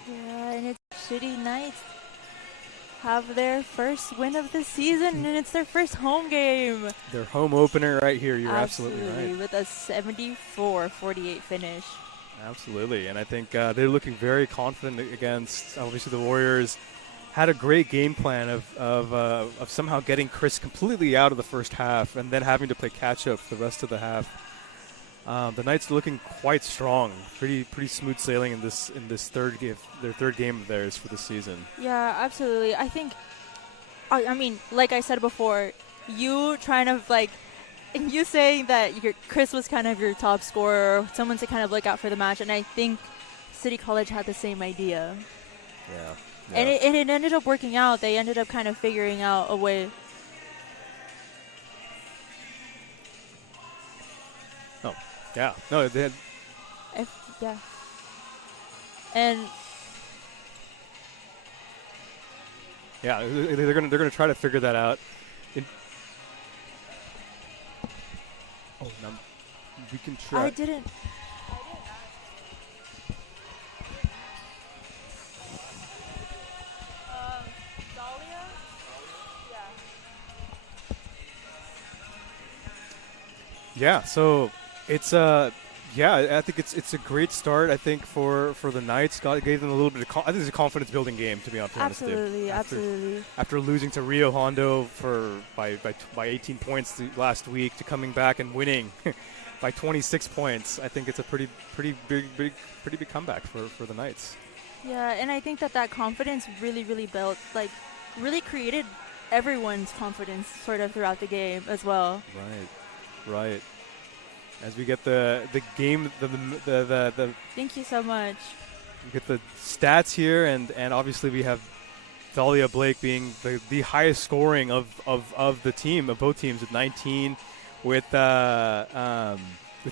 Yeah, and it's City Knights have their first win of the season, and it's their first home game. Their home opener right here. You're absolutely right. With a 74-48 finish. Absolutely, and I think they're looking very confident against, obviously, the Warriors. Had a great game plan of somehow getting Chris completely out of the first half and then having to play catch-up for the rest of the half. The Knights are looking quite strong, pretty smooth sailing in this third game, their third game of theirs for the season. Yeah, absolutely. I think I mean, like I said before, you trying to like, you saying that Chris was kind of your top scorer, someone to kind of look out for the match, and I think City College had the same idea. Yeah. And it ended up working out. They ended up kind of figuring out a way. Oh, yeah. No, they had. Yeah. And yeah, they're gonna try to figure that out. No, we can try. I didn't. Dahlia? Yeah, so it's I think it's a great start. I think for the Knights, gave them a little bit of I think it's a confidence building game, to be honest. Absolutely, absolutely. After losing to Rio Hondo by 18 points last week, to coming back and winning by 26 points, I think it's a pretty big comeback for the Knights. Yeah, and I think that confidence really built, like, really created everyone's confidence sort of throughout the game as well. Right. As we get the game, the Thank you so much. we get the stats here, and obviously we have Dahlia Blake being the highest scoring of the team, of both teams, with 19, with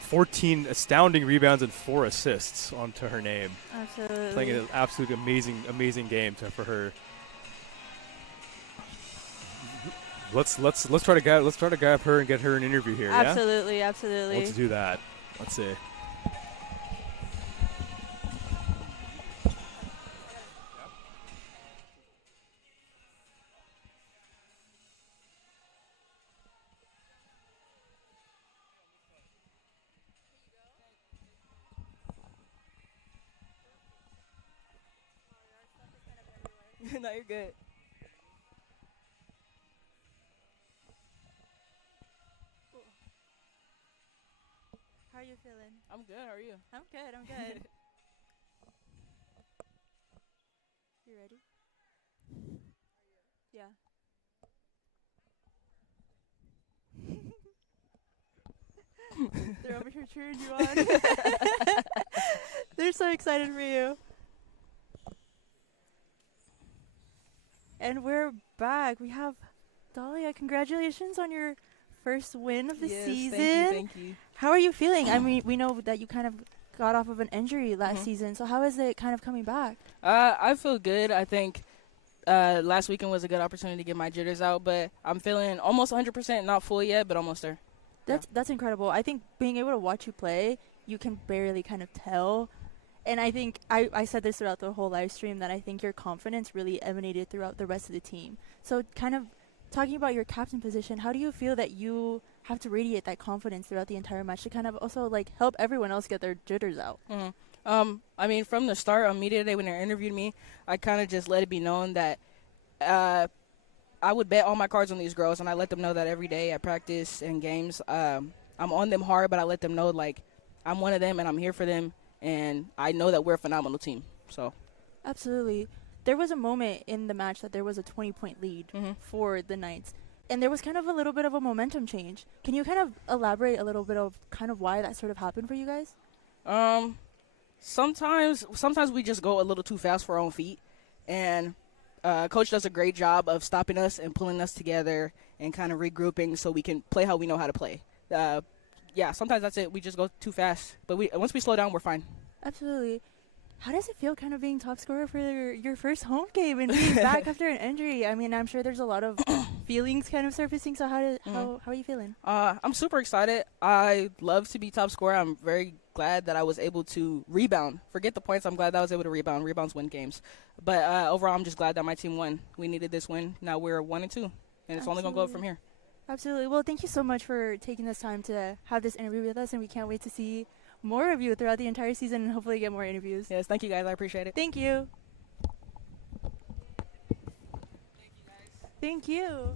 14 astounding rebounds and 4 assists onto her name. Absolutely. Playing an absolutely amazing game for her. Let's try to grab her and get her an interview here. Absolutely. Let's do that. Let's see. No, you're good. How are you feeling? I'm good. How are you? I'm good. You ready? Yeah. They're over here cheering you on. They're so excited for you. And we're back. We have Dahlia. Congratulations on your first win of the season. Thank you. How are you feeling? I mean, we know that you kind of got off of an injury last season. So how is it kind of coming back? I feel good. I think last weekend was a good opportunity to get my jitters out, but I'm feeling almost 100%, not full yet, but almost there. That's incredible. I think being able to watch you play, you can barely kind of tell. And I think I said this throughout the whole live stream, that I think your confidence really emanated throughout the rest of the team. So kind of talking about your captain position, how do you feel that you have to radiate that confidence throughout the entire match to kind of also like help everyone else get their jitters out? I mean, from the start, on media day when they interviewed me, I kind of just let it be known that I would bet all my cards on these girls, and I let them know that every day at practice and games. I'm on them hard, but I let them know, like, I'm one of them and I'm here for them, and I know that we're a phenomenal team. So, absolutely. There was a moment in the match that there was a 20-point lead for the Knights, and there was kind of a little bit of a momentum change. Can you kind of elaborate a little bit of kind of why that sort of happened for you guys? Sometimes we just go a little too fast for our own feet, and Coach does a great job of stopping us and pulling us together and kind of regrouping so we can play how we know how to play. Sometimes that's it. We just go too fast, but once we slow down, we're fine. Absolutely. How does it feel kind of being top scorer for your first home game and being back after an injury? I mean, I'm sure there's a lot of feelings kind of surfacing. So how are you feeling? I'm super excited. I love to be top scorer. I'm very glad that I was able to rebound. Forget the points. I'm glad that I was able to rebound. Rebounds win games. But overall, I'm just glad that my team won. We needed this win. Now we're 1-2, and it's only going to go up from here. Absolutely. Well, thank you so much for taking this time to have this interview with us, and we can't wait to see more of you throughout the entire season and hopefully get more interviews. Yes, thank you guys. I appreciate it. Thank you. Thank you.